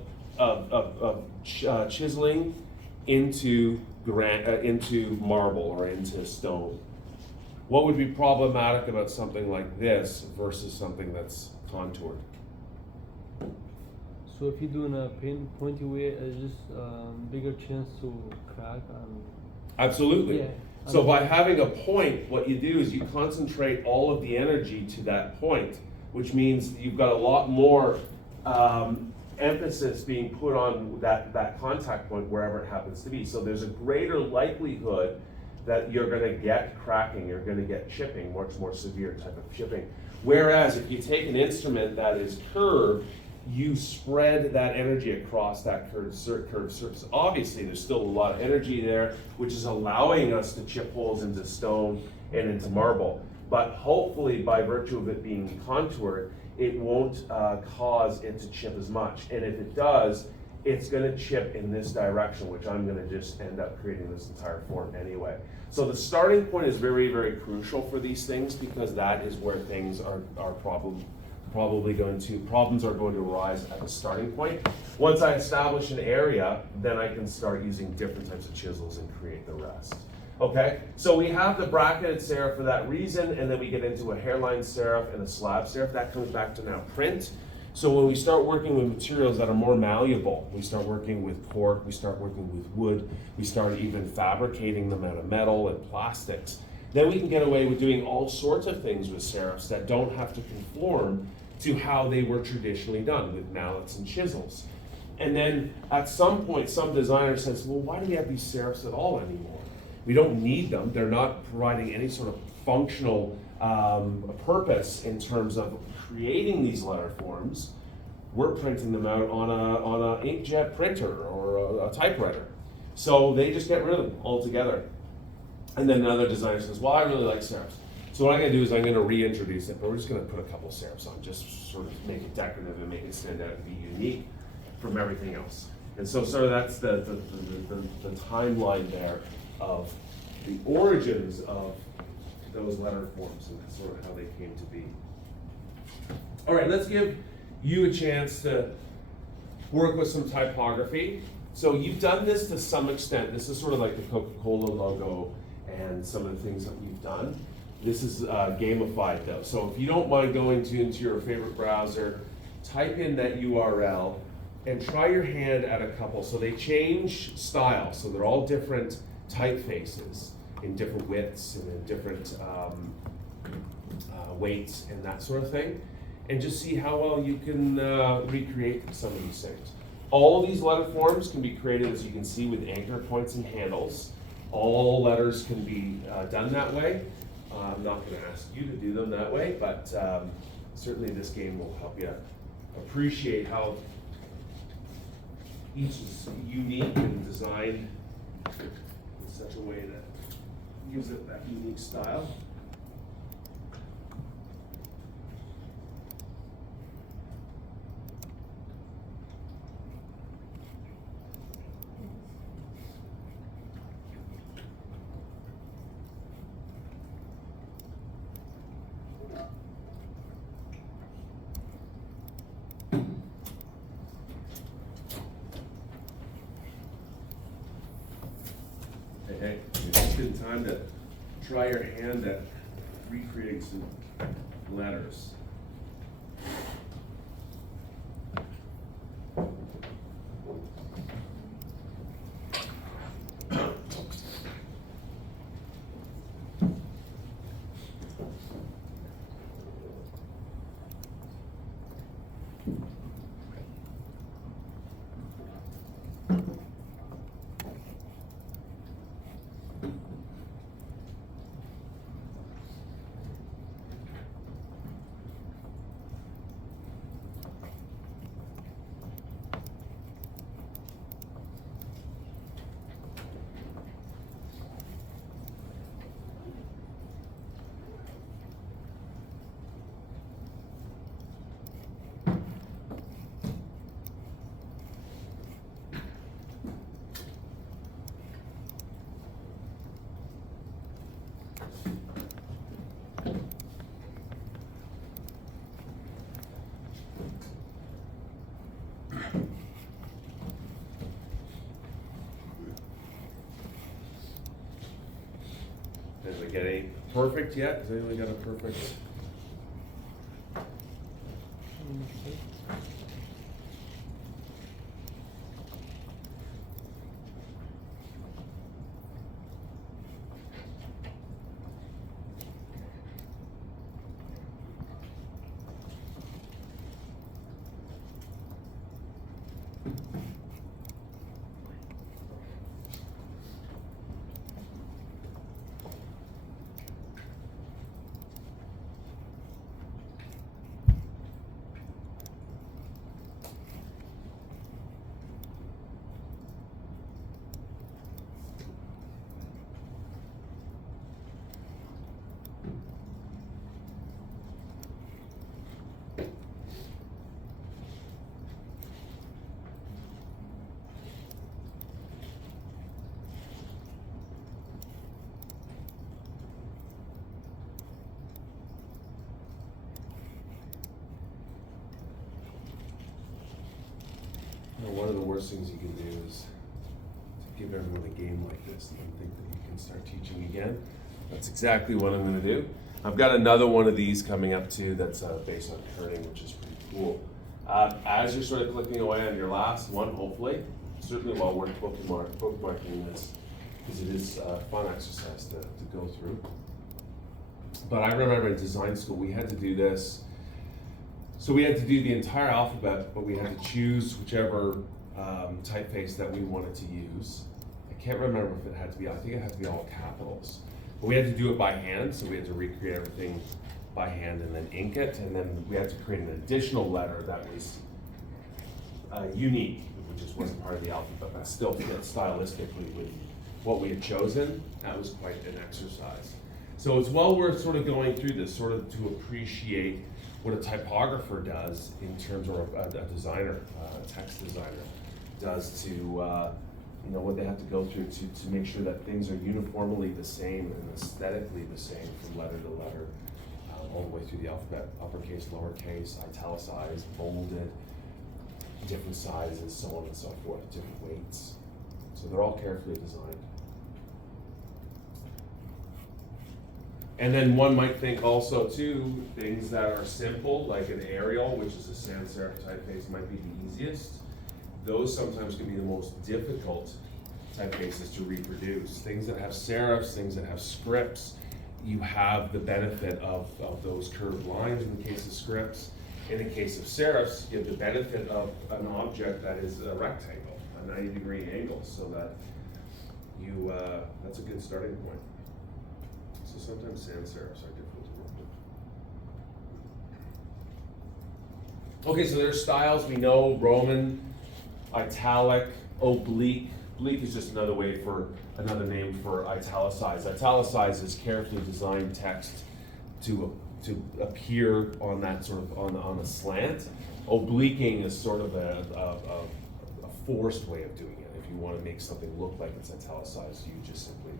chiseling into marble or into stone. What would be problematic about something like this versus something that's contoured? So if you do in a pointy way, it's just bigger chance to crack. Absolutely. Yeah. So by having a point, what you do is you concentrate all of the energy to that point, which means you've got a lot more emphasis being put on that contact point wherever it happens to be. So there's a greater likelihood that you're going to get cracking, you're going to get chipping, much more severe type of chipping. Whereas if you take an instrument that is curved, you spread that energy across that curved surface. Obviously, there's still a lot of energy there, which is allowing us to chip holes into stone and into marble. But hopefully, by virtue of it being contoured, it won't cause it to chip as much. And if it does, it's going to chip in this direction, which I'm going to just end up creating this entire form anyway. So the starting point is very, very crucial for these things, because that is where things are problems are going to arise at the starting point. Once I establish an area, then I can start using different types of chisels and create the rest. Okay, so we have the bracketed serif for that reason, and then we get into a hairline serif and a slab serif. That comes back to now print. So when we start working with materials that are more malleable, we start working with cork, we start working with wood, we start even fabricating them out of metal and plastics, then we can get away with doing all sorts of things with serifs that don't have to conform to how they were traditionally done with mallets and chisels. And then at some point, some designer says, well, why do we have these serifs at all anymore? We don't need them. They're not providing any sort of functional purpose in terms of creating these letter forms. We're printing them out on a inkjet printer or a typewriter. So they just get rid of them altogether. And then another designer says, well, I really like serifs. So what I'm going to do is I'm going to reintroduce it, but we're just going to put a couple serifs on, just sort of make it decorative and make it stand out and be unique from everything else. And so sort of that's the timeline there of the origins of those letter forms and sort of how they came to be. All right, let's give you a chance to work with some typography. So you've done this to some extent. This is sort of like the Coca-Cola logo and some of the things that we've done. This is gamified though. So if you don't mind going into your favorite browser, type in that URL and try your hand at a couple. So they change style. So they're all different typefaces in different widths and in different weights and that sort of thing. And just see how well you can recreate some of these things. All of these letter forms can be created, as you can see, with anchor points and handles. All letters can be done that way. I'm not going to ask you to do them that way, but certainly this game will help you appreciate how each is unique and designed in such a way that gives it that unique style. time to try your hand at recreating some letters. Did we get any perfect yet? Has anyone got a perfect? One of the worst things you can do is to give everyone a game like this and then think that you can start teaching again. That's exactly what I'm going to do. I've got another one of these coming up too that's based on kerning, which is pretty cool. As you're sort of clicking away on your last one, hopefully, certainly while we're bookmarking this, because it is a fun exercise to go through. But I remember in design school we had to do this. So we had to do the entire alphabet, but we had to choose whichever typeface that we wanted to use. I can't remember if it had to be, I think it had to be all capitals. But we had to do it by hand, so we had to recreate everything by hand and then ink it, and then we had to create an additional letter that was unique, which just wasn't part of the alphabet, but still fit stylistically with what we had chosen. That was quite an exercise. So it's well worth sort of going through this, sort of to appreciate what a typographer does in terms, or a designer, a text designer, does to, what they have to go through to make sure that things are uniformly the same and aesthetically the same from letter to letter, all the way through the alphabet, uppercase, lowercase, italicized, bolded, different sizes, so on and so forth, different weights. So they're all carefully designed. And then one might think also too, things that are simple, like an Arial, which is a sans serif typeface, might be the easiest. Those sometimes can be the most difficult typefaces to reproduce. Things that have serifs, things that have scripts, you have the benefit of those curved lines in the case of scripts. In the case of serifs, you have the benefit of an object that is a rectangle, a 90-degree angle, so that you, that's a good starting point. So sometimes sans serifs are difficult to work with. Okay, so there's styles we know: Roman, italic, oblique. Oblique is just another name for italicized. Italicized is carefully designed text to appear on that sort of on a slant. Obliquing is sort of a forced way of doing it. If you want to make something look like it's italicized, you just simply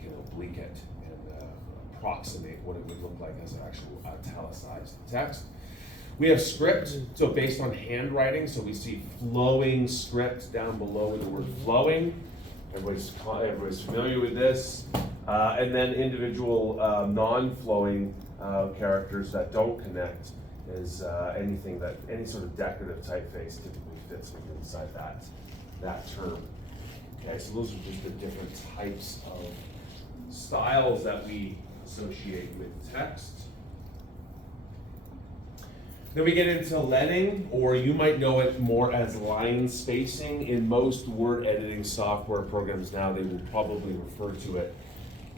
can oblique it and approximate what it would look like as an actual italicized text. We have script, so based on handwriting, so we see flowing script down below with the word flowing. Everybody's familiar with this. And then individual non-flowing characters that don't connect is any sort of decorative typeface typically fits within inside that term. Okay, so those are just the different types of styles that we associate with text. Then we get into leading, or you might know it more as line spacing. In most word editing software programs now, they will probably refer to it,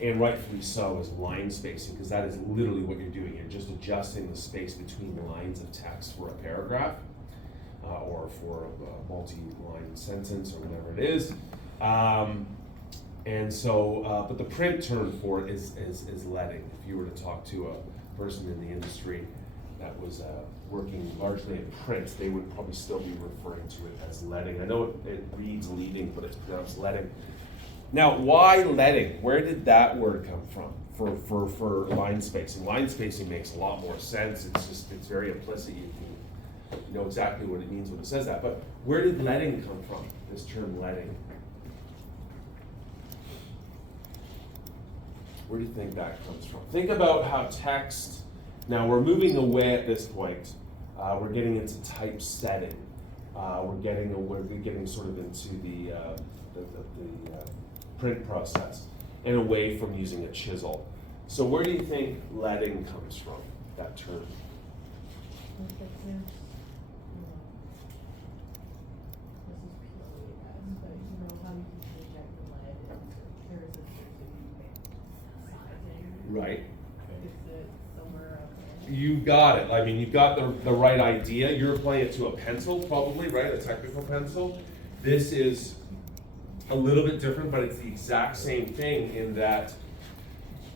and rightfully so, as line spacing, because that is literally what you're doing. You're just adjusting the space between the lines of text for a paragraph, or for a multi-line sentence, or whatever it is. But the print term for it is leading. If you were to talk to a person in the industry that was working largely in print, they would probably still be referring to it as leading. I know it reads leading, but it's pronounced leading. Now, why leading? Where did that word come from for line spacing? Line spacing makes a lot more sense. It's very implicit. You know exactly what it means when it says that. But where did leading come from? This term leading. Where do you think that comes from? Think about how text. Now we're moving away at this point. We're getting into typesetting. We're getting sort of into the print process and away from using a chisel. So where do you think leading comes from? That term. Right. You got it. I mean, you got the right idea. You're applying it to a pencil, probably, right? A technical pencil. This is a little bit different, but it's the exact same thing in that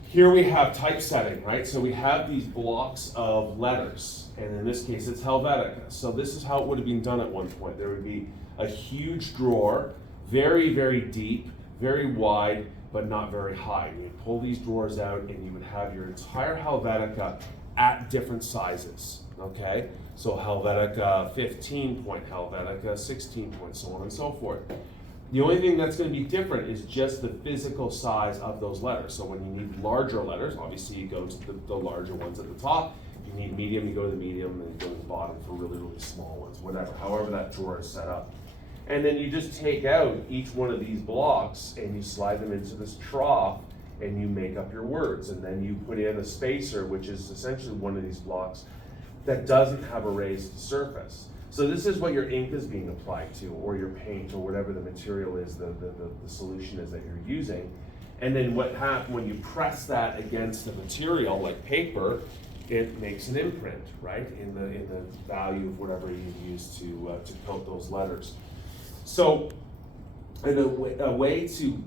here we have typesetting, right? So we have these blocks of letters, and in this case, it's Helvetica. So this is how it would have been done at one point. There would be a huge drawer, very, very deep, very wide, but not very high. You'd pull these drawers out, and you would have your entire Helvetica at different sizes, okay? So Helvetica 15 point, Helvetica 16 point, so on and so forth. The only thing that's going to be different is just the physical size of those letters. So when you need larger letters, obviously you go to the larger ones at the top. If you need medium, you go to the medium, and you go to the bottom for really, really small ones, whatever, however that drawer is set up. And then you just take out each one of these blocks and you slide them into this trough, and you make up your words, and then you put in a spacer, which is essentially one of these blocks that doesn't have a raised surface. So this is what your ink is being applied to, or your paint, or whatever the material is, the solution is that you're using. And then what happens when you press that against the material, like paper, it makes an imprint, right, in the value of whatever you use to coat those letters. So, in a way to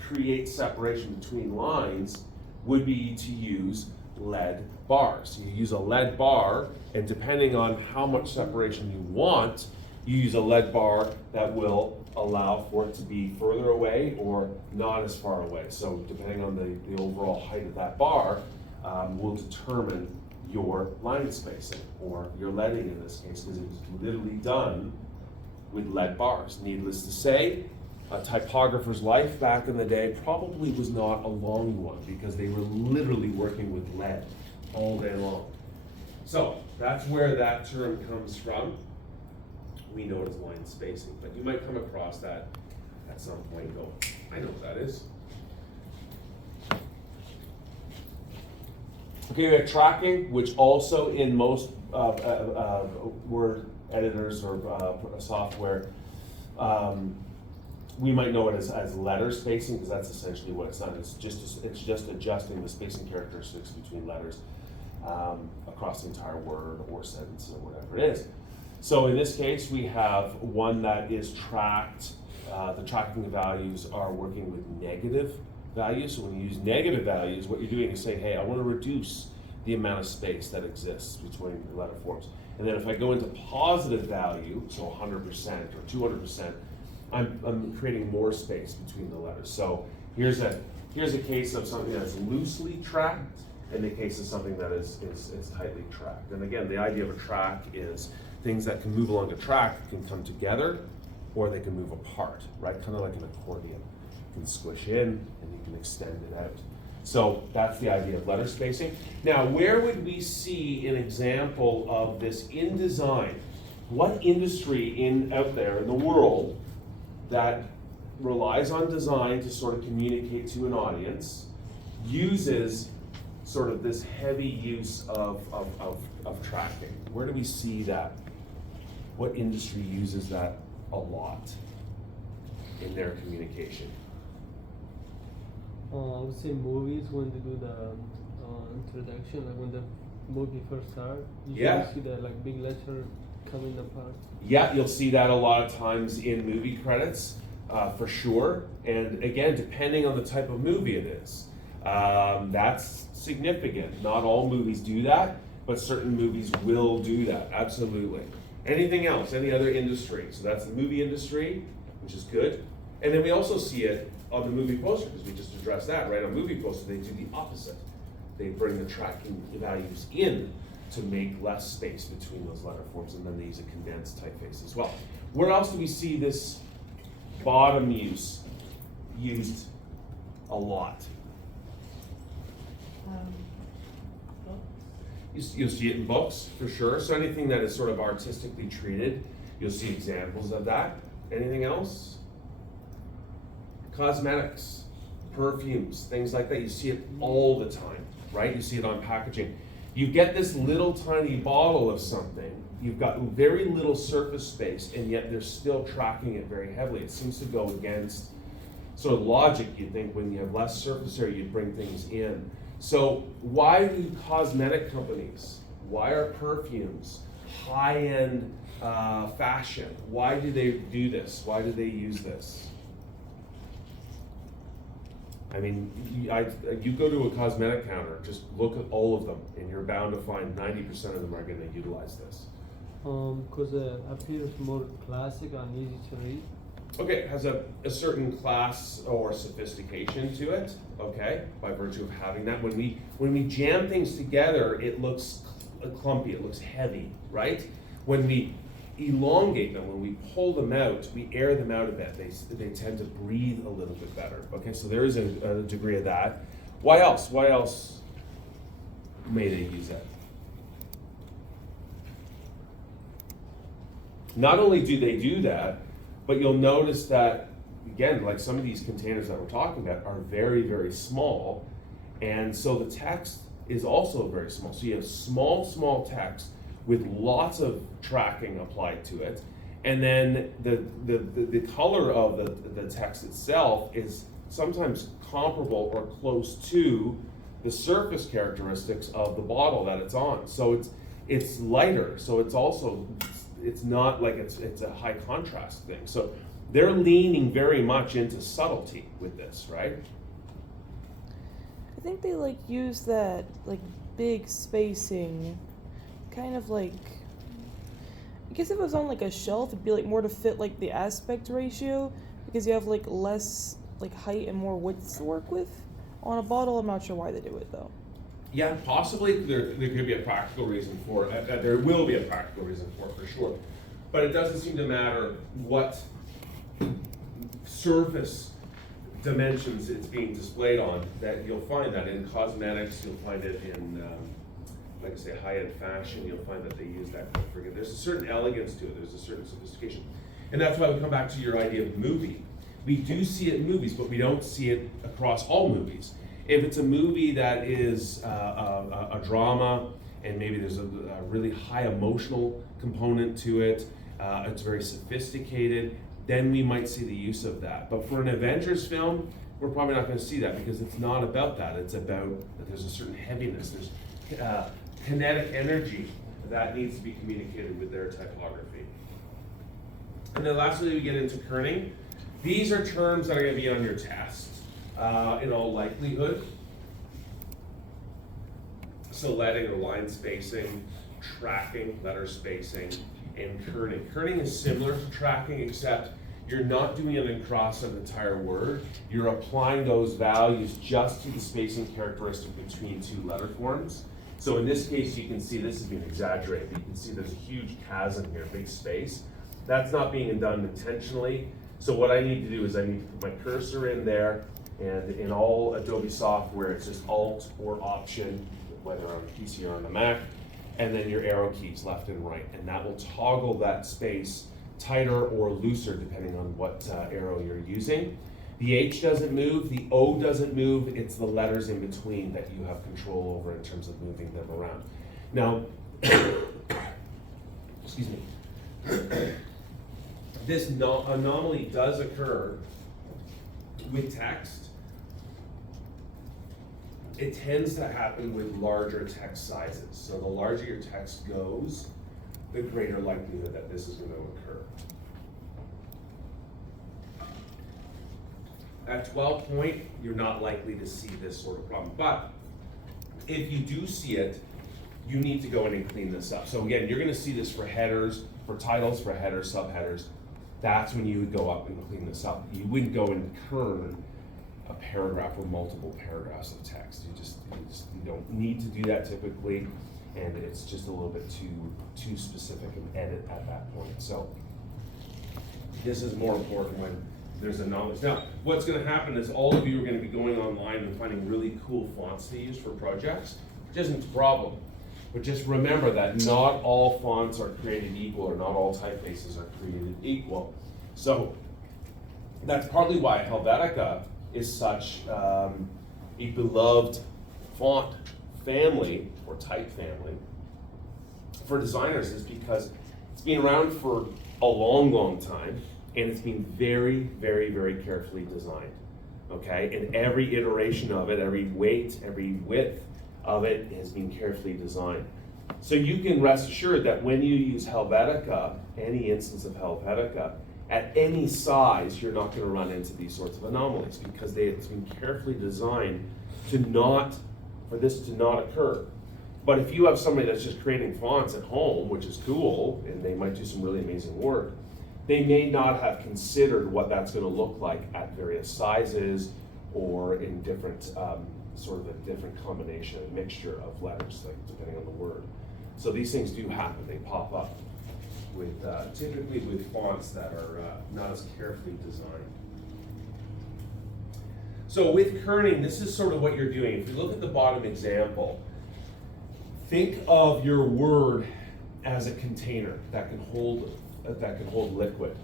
create separation between lines would be to use lead bars. You use a lead bar, and depending on how much separation you want, you use a lead bar that will allow for it to be further away or not as far away. So depending on the overall height of that bar, will determine your line spacing, or your leading in this case, because it was literally done with lead bars. Needless to say, a typographer's life back in the day probably was not a long one, because they were literally working with lead all day long. So that's where that term comes from. We know it as line spacing, but you might come across that at some point and go, I know what that is. Okay, we have tracking, which also in most word editors or software, we might know it as letter spacing, because that's essentially what it's done. It's just adjusting the spacing characteristics between letters across the entire word or sentence or whatever it is. So in this case, we have one that is tracked. The tracking values are working with negative values. So when you use negative values, what you're doing is saying, hey, I want to reduce the amount of space that exists between the letter forms. And then if I go into positive value, so 100% or 200%, I'm creating more space between the letters. So here's a case of something that's loosely tracked, and the case of something that is tightly tracked. And again, the idea of a track is things that can move along a track can come together, or they can move apart, right? Kind of like an accordion. can squish in and you can extend it out. So that's the idea of letter spacing. Now, where would we see an example of this in design? What industry out there in the world that relies on design to sort of communicate to an audience uses sort of this heavy use of tracking? Where do we see that? What industry uses that a lot in their communication? I would say movies, when they do the introduction, like when the movie first starts, you Yeah. see that like big letter coming apart. Yeah, you'll see that a lot of times in movie credits, for sure. And again, depending on the type of movie it is, that's significant. Not all movies do that, but certain movies will do that, absolutely. Anything else, any other industry? So that's the movie industry, which is good. And then we also see it on the movie poster, because we just addressed that, right? On movie poster, they do the opposite. They bring the tracking values in to make less space between those letter forms, and then they use a condensed typeface as well. Where else do we see this bottom use used a lot? You'll see it in books, for sure. So anything that is sort of artistically treated, you'll see examples of that. Anything else? Cosmetics, perfumes, things like that. You see it all the time, right? You see it on packaging. You get this little tiny bottle of something, you've got very little surface space, and yet they're still tracking it very heavily. It seems to go against sort of logic. You'd think when you have less surface area, you'd bring things in. So why do cosmetic companies, why are perfumes, high-end fashion, why do they do this? Why do they use this? I mean, you go to a cosmetic counter, just look at all of them, and you're bound to find 90% of them are going to utilize this. Because it appears more classic and easy to read. Okay, it has a certain class or sophistication to it, okay, by virtue of having that. When we jam things together, it looks clumpy, it looks heavy, right? When we elongate them, when we pull them out, we air them out a bit. They tend to breathe a little bit better. Okay, so there is a degree of that. Why else? Why else may they use that? Not only do they do that, but you'll notice that, again, like some of these containers that we're talking about are very, very small. And so the text is also very small. So you have small text with lots of tracking applied to it. And then the color of the text itself is sometimes comparable or close to the surface characteristics of the bottle that it's on. So it's lighter. So it's not like it's a high contrast thing. So they're leaning very much into subtlety with this, right? I think they like use that like big spacing, kind of like, I guess if it was on like a shelf, it'd be like more to fit like the aspect ratio, because you have like less like height and more width to work with. On a bottle, I'm not sure why they do it though. Yeah, possibly there could be a practical reason for it. There will be a practical reason for sure. But it doesn't seem to matter what surface dimensions it's being displayed on, that you'll find that in cosmetics, you'll find it in, like I say, high-end fashion, you'll find that they use that quite frequently. There's a certain elegance to it, there's a certain sophistication. And that's why we come back to your idea of movie. We do see it in movies, but we don't see it across all movies. If it's a movie that is a drama, and maybe there's a really high emotional component to it, it's very sophisticated, then we might see the use of that. But for an Avengers film, we're probably not going to see that, because it's not about that. It's about that there's a certain heaviness, there's kinetic energy that needs to be communicated with their typography. And then lastly, we get into kerning. These are terms that are going to be on your test. In all likelihood. So letting or line spacing, tracking, letter spacing, and kerning. Kerning is similar to tracking, except you're not doing it across an entire word. You're applying those values just to the spacing characteristic between two letter forms. So in this case, you can see this is being exaggerated. You can see there's a huge chasm here, big space. That's not being done intentionally. So what I need to do is I need to put my cursor in there, and in all Adobe software, it's just Alt or Option, whether on a PC or on the Mac, and then your arrow keys left and right, and that will toggle that space tighter or looser depending on what arrow you're using. The H doesn't move, the O doesn't move, it's the letters in between that you have control over in terms of moving them around. Now, excuse me, this anomaly does occur with text. It tends to happen with larger text sizes. So the larger your text goes, the greater likelihood that this is going to occur. At 12 point, you're not likely to see this sort of problem. But if you do see it, you need to go in and clean this up. So again, you're going to see this for headers, for titles, for headers, subheaders. That's when you would go up and clean this up. You wouldn't go and kern a paragraph or multiple paragraphs of text. You don't need to do that typically, and it's just a little bit too specific an edit at that point. So this is more important when there's anomalies. Now, what's going to happen is all of you are going to be going online and finding really cool fonts to use for projects, which isn't a problem. But just remember that not all fonts are created equal, or not all typefaces are created equal. So that's partly why Helvetica is such a beloved font family or type family for designers, is because it's been around for a long, long time, and it's been very, very, very carefully designed, okay? And every iteration of it, every weight, every width of it has been carefully designed. So you can rest assured that when you use Helvetica, any instance of Helvetica, at any size, you're not going to run into these sorts of anomalies, because it's been carefully designed for this to not occur. But if you have somebody that's just creating fonts at home, which is cool, and they might do some really amazing work, they may not have considered what that's going to look like at various sizes or in different, sort of a different combination, a mixture of letters, like depending on the word. So these things do happen, they pop up with, typically with fonts that are not as carefully designed. So with kerning, this is sort of what you're doing. If you look at the bottom example, think of your word as a container that can hold liquid.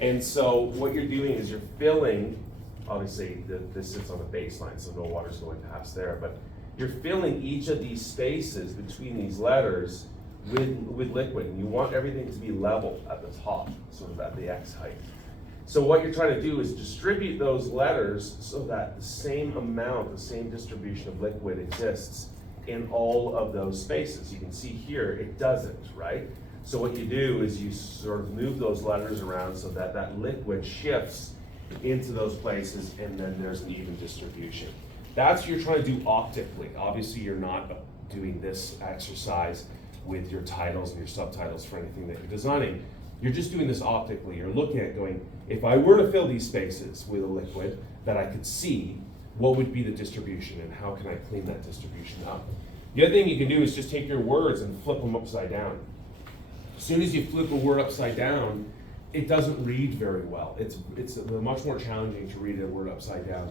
And so what you're doing is you're filling, obviously this sits on a baseline, so no water's going past there, but you're filling each of these spaces between these letters with liquid, and you want everything to be level at the top, sort of at the X height. So what you're trying to do is distribute those letters so that the same amount, the same distribution of liquid exists in all of those spaces. You can see here, it doesn't, right? So what you do is you sort of move those letters around so that that liquid shifts into those places, and then there's an even distribution. That's what you're trying to do optically. Obviously, you're not doing this exercise with your titles and your subtitles for anything that you're designing. You're just doing this optically. You're looking at going, if I were to fill these spaces with a liquid that I could see, what would be the distribution, and how can I clean that distribution up? The other thing you can do is just take your words and flip them upside down. As soon as you flip a word upside down, it doesn't read very well. It's much more challenging to read a word upside down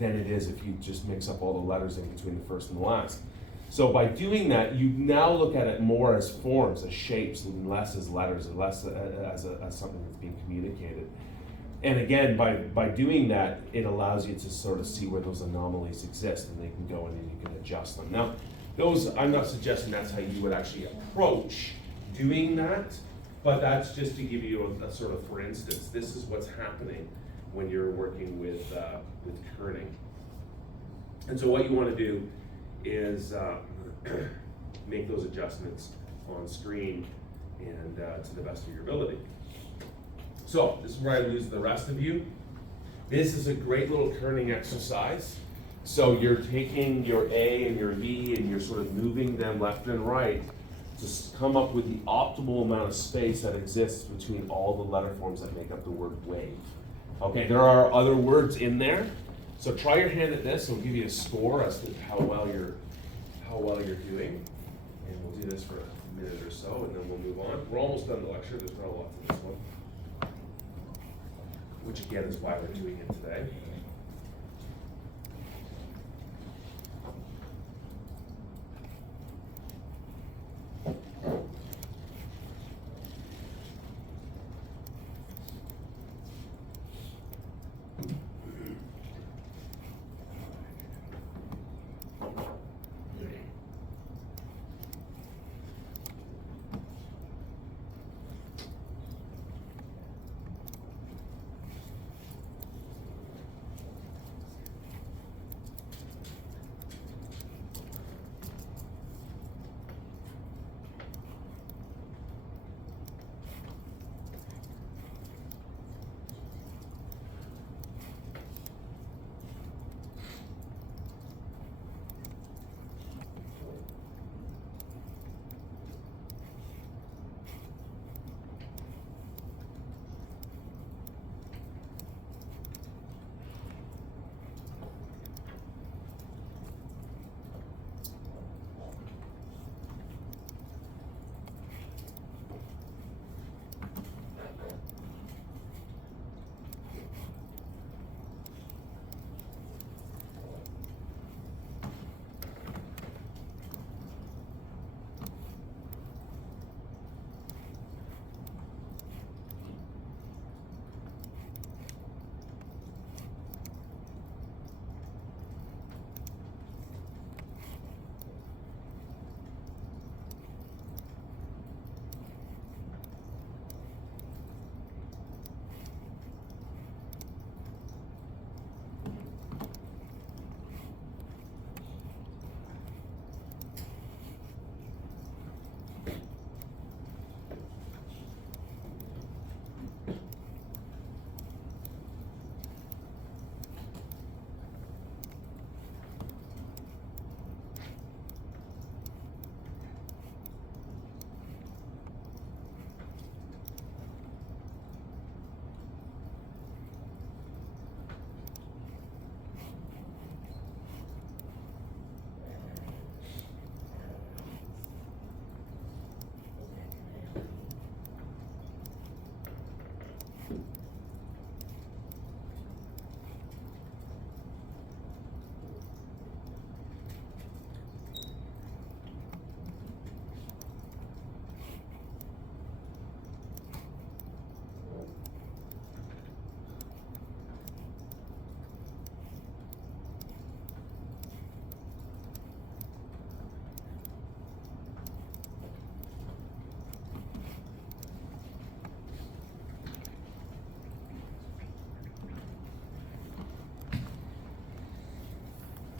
than it is if you just mix up all the letters in between the first and the last. So by doing that, you now look at it more as forms, as shapes, and less as letters, and less as something that's being communicated. And again, by doing that, it allows you to sort of see where those anomalies exist, and they can go in and you can adjust them. Now, I'm not suggesting that's how you would actually approach doing that, but that's just to give you a sort of, for instance, this is what's happening when you're working with kerning. And so what you want to do is make those adjustments on screen and to the best of your ability. So this is where I lose the rest of you. This is a great little kerning exercise. So you're taking your A and your V and you're sort of moving them left and right to come up with the optimal amount of space that exists between all the letter forms that make up the word wave. Okay, there are other words in there. So try your hand at this, and we'll give you a score as to how well you're doing. And we'll do this for a minute or so, and then we'll move on. We're almost done the lecture. There's not a lot to this one. which again is why we're doing it today.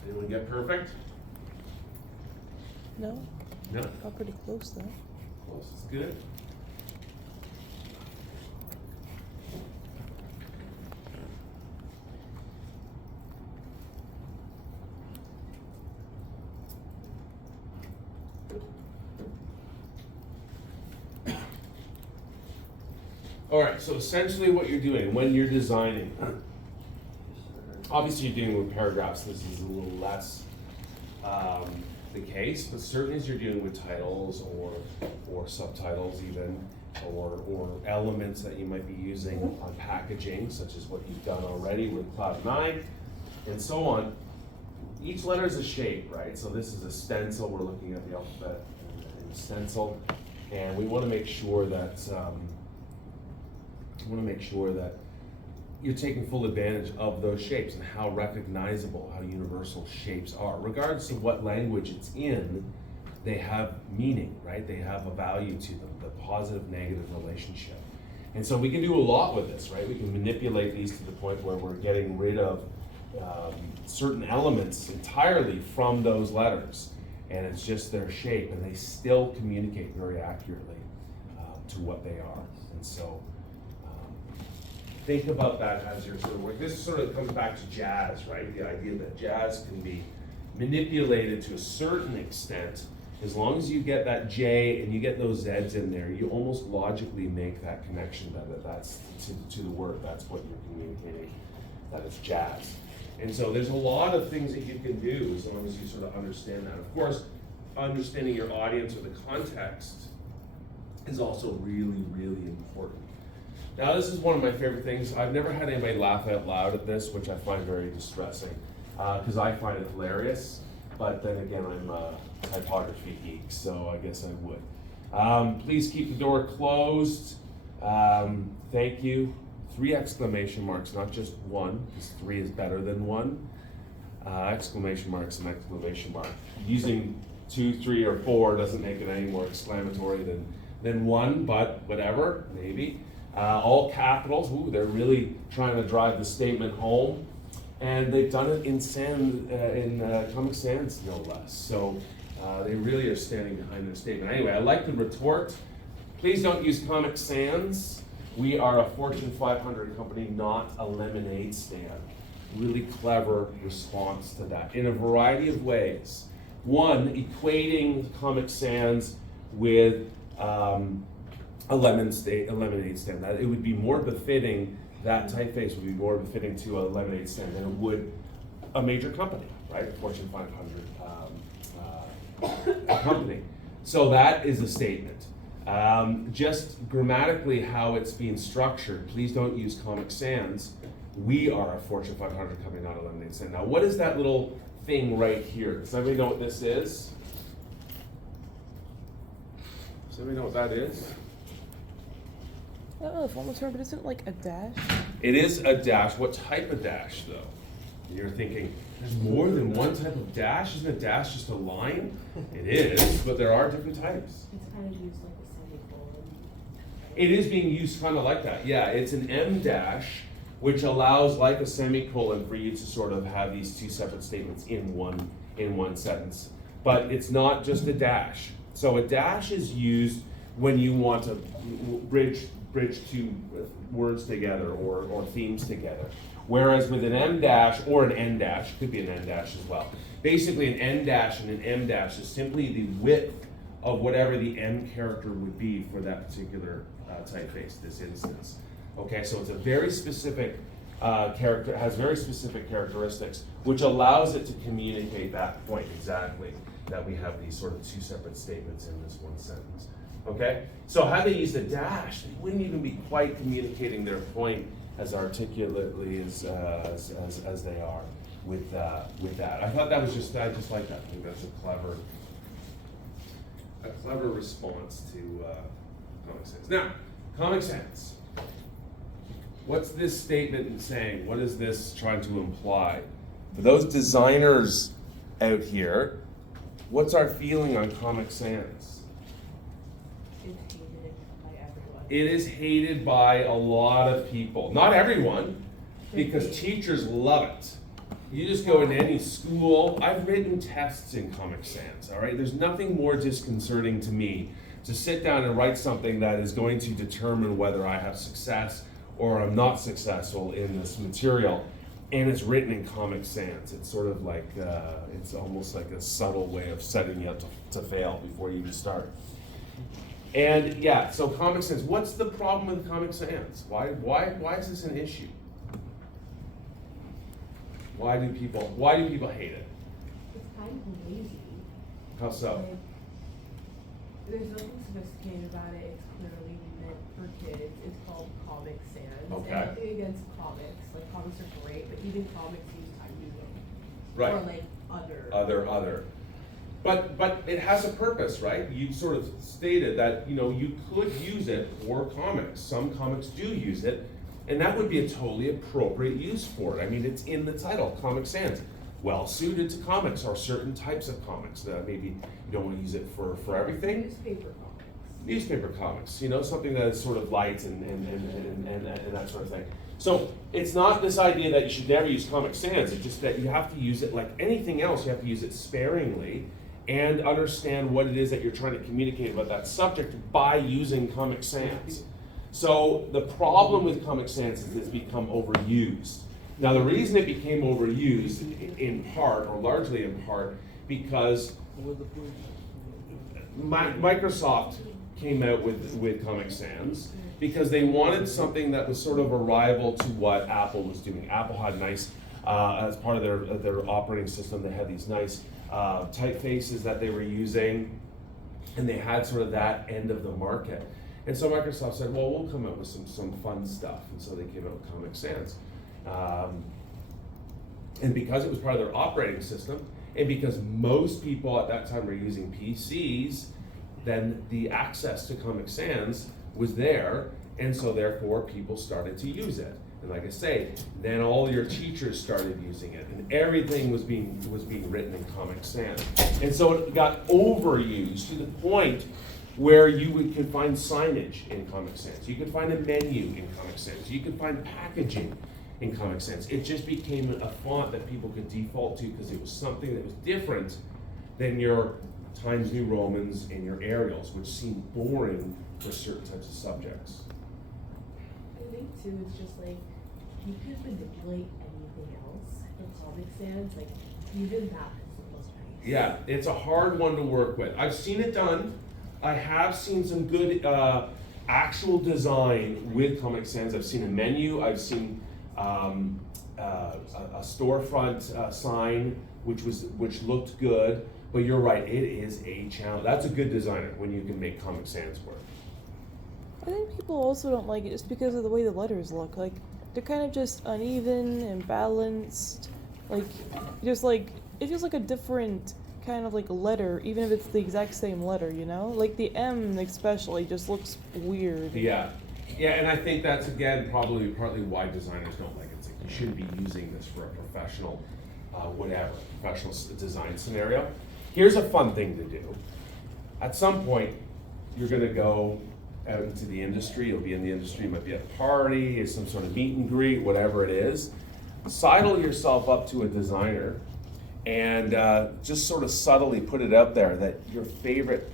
Anyone get perfect? No, No? got pretty close though. Close is good. All right, so essentially what you're doing when you're designing, obviously you're dealing with paragraphs, this is a little less the case, but certainly as you're dealing with titles or subtitles even, or elements that you might be using on packaging, such as what you've done already with Cloud9, and so on, each letter is a shape, right? So this is a stencil, we're looking at the alphabet in a stencil, and we want to make sure that you're taking full advantage of those shapes and how recognizable, how universal shapes are. Regardless of what language it's in, they have meaning, right? They have a value to them, the positive, negative relationship. And so we can do a lot with this, right? We can manipulate these to the point where we're getting rid of certain elements entirely from those letters, and it's just their shape, and they still communicate very accurately to what they are. And so think about that as you're sort of working. This sort of comes back to jazz, right? The idea that jazz can be manipulated to a certain extent. As long as you get that J and you get those Zs in there, you almost logically make that connection that's to the word. That's what you're communicating, that it's jazz. And so there's a lot of things that you can do as long as you sort of understand that. Of course, understanding your audience or the context is also really, really important. Now this is one of my favorite things. I've never had anybody laugh out loud at this, which I find very distressing, because I find it hilarious. But then again, I'm a typography geek, so I guess I would. Please keep the door closed. Thank you. 3 exclamation marks, not just one, because 3 is better than 1. Exclamation marks and exclamation mark. Using 2, 3, or 4 doesn't make it any more exclamatory than 1, but whatever, maybe. All capitals. Ooh, they're really trying to drive the statement home, and they've done it in Comic Sans, no less. So they really are standing behind their statement. Anyway, I like the retort. Please don't use Comic Sans. We are a Fortune 500 company, not a lemonade stand. Really clever response to that in a variety of ways. One, equating Comic Sans with a lemonade stand. That it would be more befitting, that typeface would be more befitting to a lemonade stand than it would a major company, right? Fortune 500 company. So that is a statement. Just grammatically how it's being structured, please don't use Comic Sans. We are a Fortune 500 company, not a lemonade stand. Now, what is that little thing right here? Does anybody know what this is? Does anybody know what that is? I don't know the formal term, but isn't it like a dash? It is a dash. What type of dash, though? You're thinking, there's more than one type of dash? Isn't a dash just a line? It is, but there are different types. It's kind of used like a semicolon. It is being used kind of like that. Yeah, it's an M dash, which allows, like a semicolon, for you to sort of have these 2 separate statements in one sentence. But it's not just a dash. So a dash is used when you want to bridge 2 words together or themes together. Whereas with an M dash or an N dash, could be an N dash as well. Basically an N dash and an M dash is simply the width of whatever the M character would be for that particular typeface, this instance. Okay, so it's a very specific character, has very specific characteristics, which allows it to communicate that point exactly, that we have these sort of 2 separate statements in this one sentence. Okay, so had they used a dash, they wouldn't even be quite communicating their point as articulately as they are with that. I thought that was just, I just like that. I think that's a clever response to Comic Sans. Now, Comic Sans. What's this statement saying? What is this trying to imply? For those designers out here, what's our feeling on Comic Sans? It's hated by everyone. It is hated by a lot of people. Not everyone, because teachers love it. You just go into any school. I've written tests in Comic Sans, all right? There's nothing more disconcerting to me to sit down and write something that is going to determine whether I have success or I'm not successful in this material. And it's written in Comic Sans. It's sort of like, it's almost like a subtle way of setting you up to fail before you even start. And yeah, so Comic Sans, what's the problem with Comic Sans? Why is this an issue? Why do people hate it? It's kind of lazy. How so? Like, there's nothing sophisticated about it. It's clearly meant for kids. It's called Comic Sans. Okay. And nothing against comics. Like, comics are great, but even comics use Time New Right. Or like Other. But it has a purpose, right? You sort of stated that, you could use it for comics. Some comics do use it, and that would be a totally appropriate use for it. I mean, it's in the title, Comic Sans. Well suited to comics or certain types of comics. Maybe you don't want to use it for everything. Newspaper Newspaper comics. comics, something that is sort of light and that sort of thing. So it's not this idea that you should never use Comic Sans, it's just that you have to use it like anything else, you have to use it sparingly and understand what it is that you're trying to communicate about that subject by using Comic Sans. So the problem with Comic Sans is it's become overused. Now the reason it became overused in part, or largely in part, because Microsoft came out with Comic Sans because they wanted something that was sort of a rival to what Apple was doing. Apple had nice, as part of their operating system, they had these nice typefaces that they were using, and they had sort of that end of the market. And so Microsoft said, well, we'll come up with some fun stuff. And so they came out with Comic Sans. And because it was part of their operating system, and because most people at that time were using PCs, then the access to Comic Sans was there, and so therefore people started to use it. And like I say, then all your teachers started using it, and everything was being written in Comic Sans. And so it got overused to the point where could find signage in Comic Sans. You could find a menu in Comic Sans. You could find packaging in Comic Sans. It just became a font that people could default to because it was something that was different than your Times New Romans and your Arials, which seemed boring for certain types of subjects. I think too, it's just like, you could manipulate anything else in Comic Sans, like, even that was nice. Yeah, it's a hard one to work with. I've seen it done. I have seen some good actual design with Comic Sans. I've seen a menu. I've seen a storefront sign, which looked good. But you're right, it is a challenge. That's a good designer when you can make Comic Sans work. I think people also don't like it just because of the way the letters look. Like, they're kind of just uneven, imbalanced. Like, just like, it feels like a different kind of like letter, even if it's the exact same letter, you know? Like the M especially just looks weird. Yeah, and I think that's again probably partly why designers don't like it. It's like you shouldn't be using this for a professional, professional design scenario. Here's a fun thing to do. At some point, you're gonna go out into the industry. You'll be in the industry, you might be at a party, some sort of meet and greet, whatever it is. Sidle yourself up to a designer and just sort of subtly put it out there that your favorite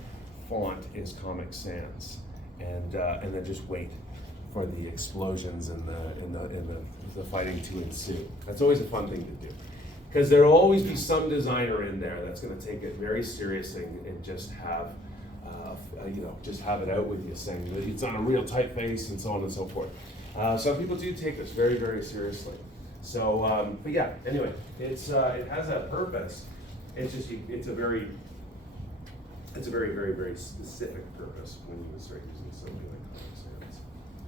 font is Comic Sans, and then just wait for the explosions and the fighting to ensue. That's always a fun thing to do, because there will always be some designer in there that's going to take it very seriously and just have just have it out with you, saying that it's on a real typeface and so on and so forth. Some people do take this very, very seriously. So, but yeah, anyway, it has that purpose. It's just, it's a very, very, very specific purpose when you start using something like Comic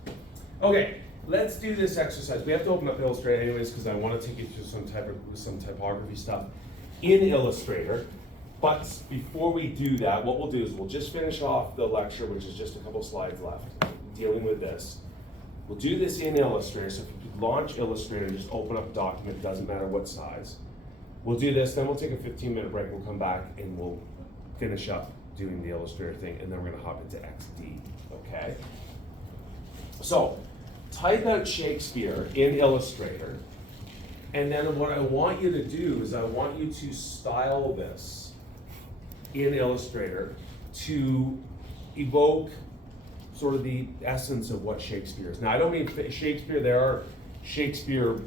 Sans. Okay, let's do this exercise. We have to open up Illustrator anyways, because I want to take you through some typography stuff in Illustrator. But before we do that, what we'll do is we'll just finish off the lecture, which is just a couple slides left, dealing with this. We'll do this in Illustrator, so if you could launch Illustrator, just open up a document, doesn't matter what size. We'll do this, then we'll take a 15-minute break, we'll come back and we'll finish up doing the Illustrator thing, and then we're gonna hop into XD, okay? So, type out Shakespeare in Illustrator, and then what I want you to do is I want you to style this in Illustrator to evoke sort of the essence of what Shakespeare is. Now, I don't mean Shakespeare, there are Shakespeare,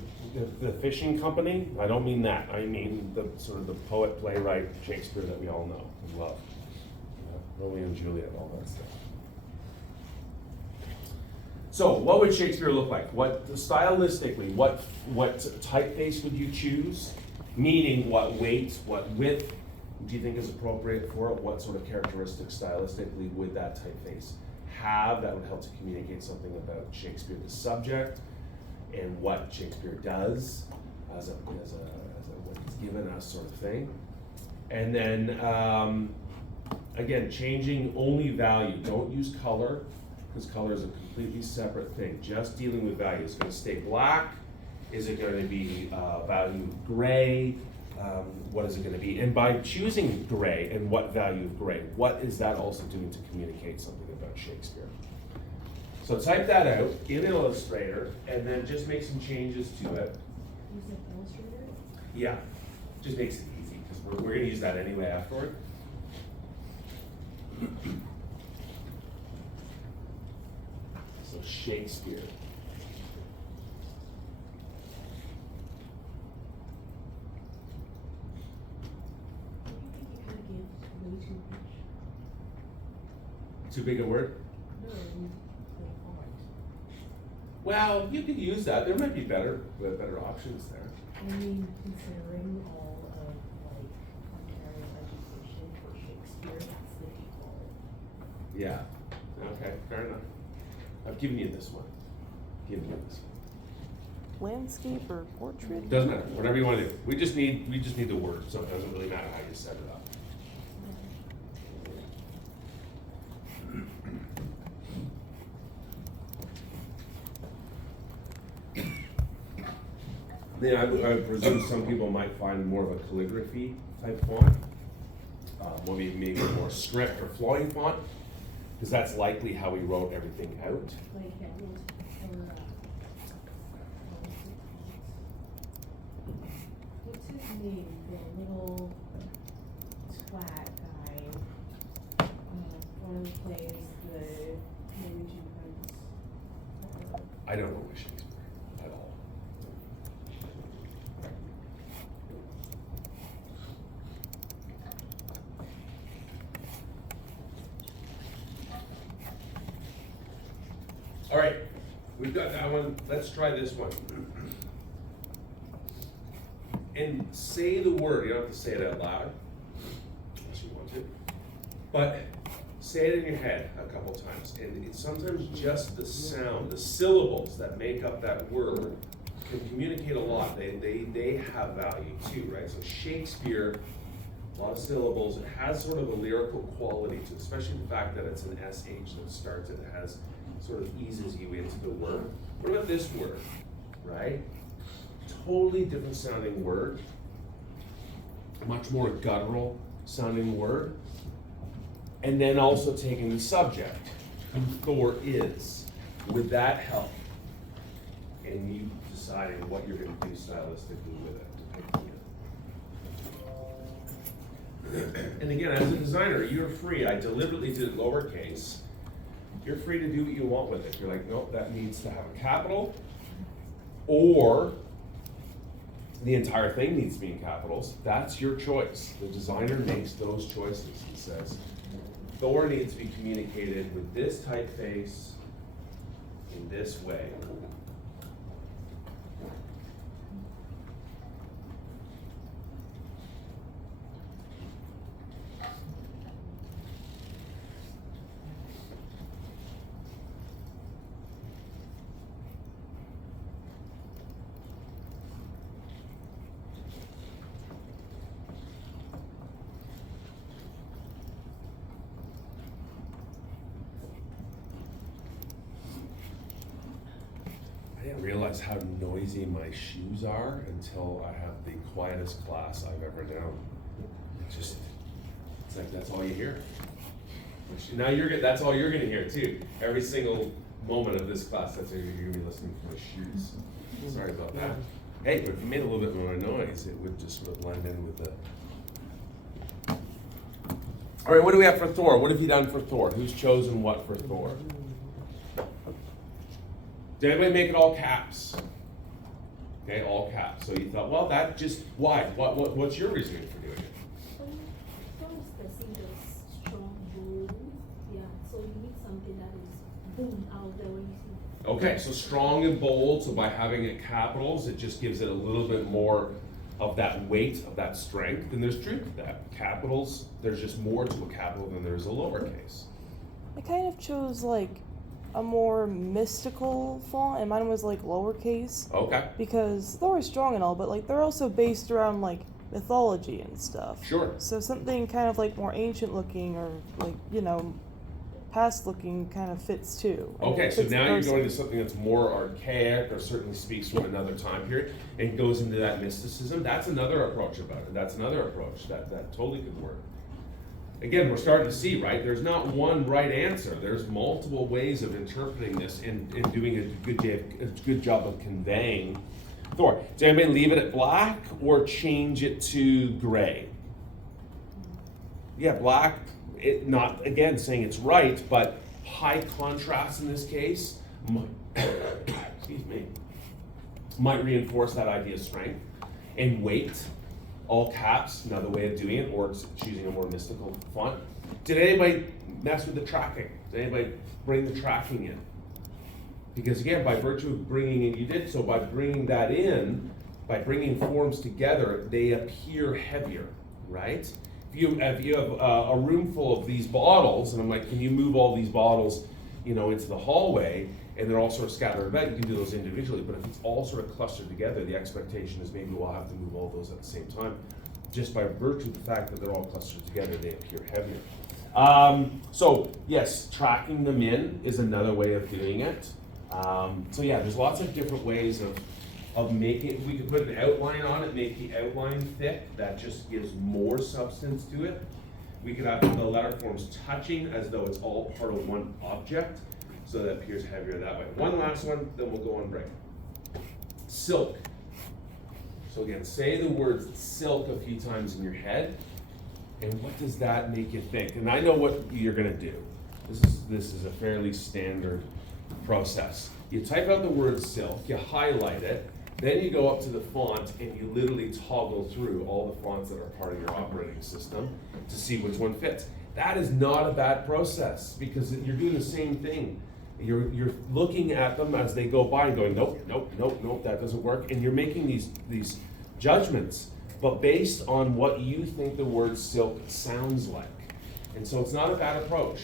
the fishing company. I don't mean that. I mean the sort of the poet, playwright Shakespeare that we all know and love. Romeo and Juliet, all that stuff. So, what would Shakespeare look like? What stylistically, what typeface would you choose? Meaning, what weight, what width do you think is appropriate for it? What sort of characteristics stylistically would that typeface have that would help to communicate something about Shakespeare, the subject, and what Shakespeare does as what he's given us sort of thing. And then, again, changing only value. Don't use color, because color is a completely separate thing. Just dealing with value. Is it going to stay black? Is it going to be value gray? What is it going to be? And by choosing gray and what value of gray, what is that also doing to communicate something about Shakespeare? So type that out in Illustrator and then just make some changes to it. You said Illustrator? Yeah, just makes it easy because we're going to use that anyway afterward. So Shakespeare. Too big a word? No, like font. Well, you could use that. There might be better options there. I mean, considering all of like Ontario education for Shakespeare, that's the default. Yeah. Okay, fair enough. I've given you this one. Landscape or portrait? Doesn't matter, whatever you want to do. We just need the word, so it doesn't really matter how you set it up. Then I presume some people might find more of a calligraphy type font, maybe a more script or flowing font, because that's likely how we wrote everything out. Like, yeah, What's his name? The little twat guy. One who plays the Norwegian prince. I don't know Shakespeare at all. All right, we've got that one. Let's try this one. And say the word. You don't have to say it out loud, unless you want to. But say it in your head a couple times. And it's sometimes just the sound, the syllables that make up that word can communicate a lot. They have value too, right? So Shakespeare, a lot of syllables. It has sort of a lyrical quality to it, especially the fact that it's an SH that starts it. It has sort of eases you into the word. What about this word, right? Totally different sounding word, much more guttural sounding word, and then also taking the subject, who Thor is. Would that help? And you deciding what you're going to do stylistically with it. And again, as a designer, you're free. I deliberately did it lowercase. You're free to do what you want with it. You're like, nope, that needs to have a capital, or the entire thing needs to be in capitals. That's your choice. The designer makes those choices. He says, Thor needs to be communicated with this typeface in this way. I didn't realize how noisy my shoes are until I have the quietest class I've ever known. It's like that's all you hear. Now that's all you're gonna hear too. Every single moment of this class, that's all you're gonna be listening to my shoes. Sorry about that. Hey, but if you made a little bit more noise, it would just sort of blend in with the. All right, what do we have for Thor? What have you done for Thor? Who's chosen what for Thor? Did anybody make it all caps? Okay, all caps. So you thought, well, that just, why? What's your reasoning for doing it? First, I think the strong bold. Yeah, so you need something that is boom out there when you see it. Okay, so strong and bold, so by having it capitals, it just gives it a little bit more of that weight, of that strength, and there's truth to that. Capitals, there's just more to a capital than there's a lowercase. I kind of chose like a more mystical font, and mine was like lowercase. Okay. Because Thor is strong and all, but like they're also based around like mythology and stuff. Sure. So something kind of like more ancient looking or like, past looking kind of fits too. And Okay, it so fits the now you're person. going to something that's more archaic or certainly speaks from another time period and goes into that mysticism. That's another approach about it. That's another approach that totally could work. Again, we're starting to see, right? There's not one right answer. There's multiple ways of interpreting this and doing a good job of conveying Thor. Does anybody leave it at black or change it to gray? Yeah, black, not, again, saying it's right, but high contrast in this case excuse me, might reinforce that idea of strength and weight. All caps, another way of doing it, or choosing a more mystical font. Did anybody mess with the tracking? Did anybody bring the tracking in? Because again, by virtue of bringing in, you did so by bringing that in, by bringing forms together, they appear heavier, right? If you have a room full of these bottles, and I'm like, can you move all these bottles, into the hallway? and they're all sort of scattered about, you can do those individually, but if it's all sort of clustered together, the expectation is maybe we'll have to move all those at the same time. Just by virtue of the fact that they're all clustered together, they appear heavier. So yes, tracking them in is another way of doing it. So yeah, there's lots of different ways of making, we could put an outline on it, make the outline thick, that just gives more substance to it. We could have the letter forms touching as though it's all part of one object, so that it appears heavier that way. One last one, then we'll go on break. Silk. So again, say the word silk a few times in your head, and what does that make you think? And I know what you're gonna do. This is a fairly standard process. You type out the word silk, you highlight it, then you go up to the font and you literally toggle through all the fonts that are part of your operating system to see which one fits. That is not a bad process because you're doing the same thing. You're looking at them as they go by and going, nope, nope, nope, nope, that doesn't work. And you're making these judgments, but based on what you think the word silk sounds like. And so it's not a bad approach.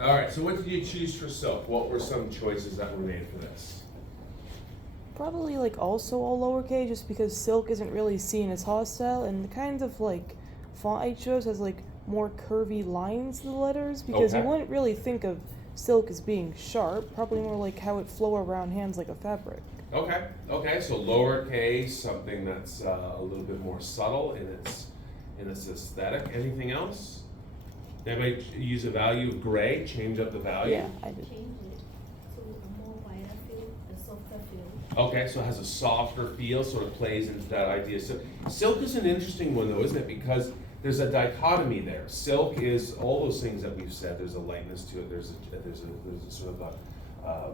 All right, so what did you choose for silk? What were some choices that were made for this? Probably like also all lowercase, just because silk isn't really seen as hostile, and the kind of like font I chose has like more curvy lines to the letters, because you Okay. wouldn't really think of silk as being sharp, probably more like how it flow around hands like a fabric. Okay, so lowercase, something that's a little bit more subtle in its aesthetic. Anything else? Anybody use a value of gray, change up the value? Yeah, I did. Change it to a more wider feel, a softer feel. Okay, so it has a softer feel, sort of plays into that idea. So silk is an interesting one though, isn't it? Because there's a dichotomy there. Silk is all those things that we've said. There's a lightness to it. There's a sort of a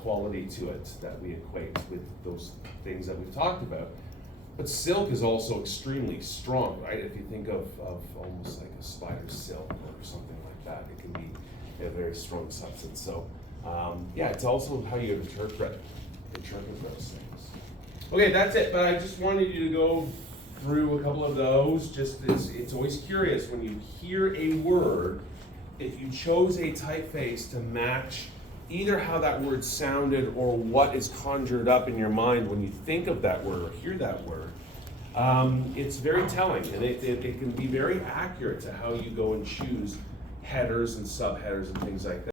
quality to it that we equate with those things that we've talked about. But silk is also extremely strong, right? If you think of almost like a spider silk or something like that, it can be a very strong substance. So yeah, it's also how you interpret those things. Okay, that's it. But I just wanted you to go through a couple of those. Just it's always curious when you hear a word, if you chose a typeface to match either how that word sounded or what is conjured up in your mind when you think of that word or hear that word, it's very telling, and it can be very accurate to how you go and choose headers and subheaders and things like that.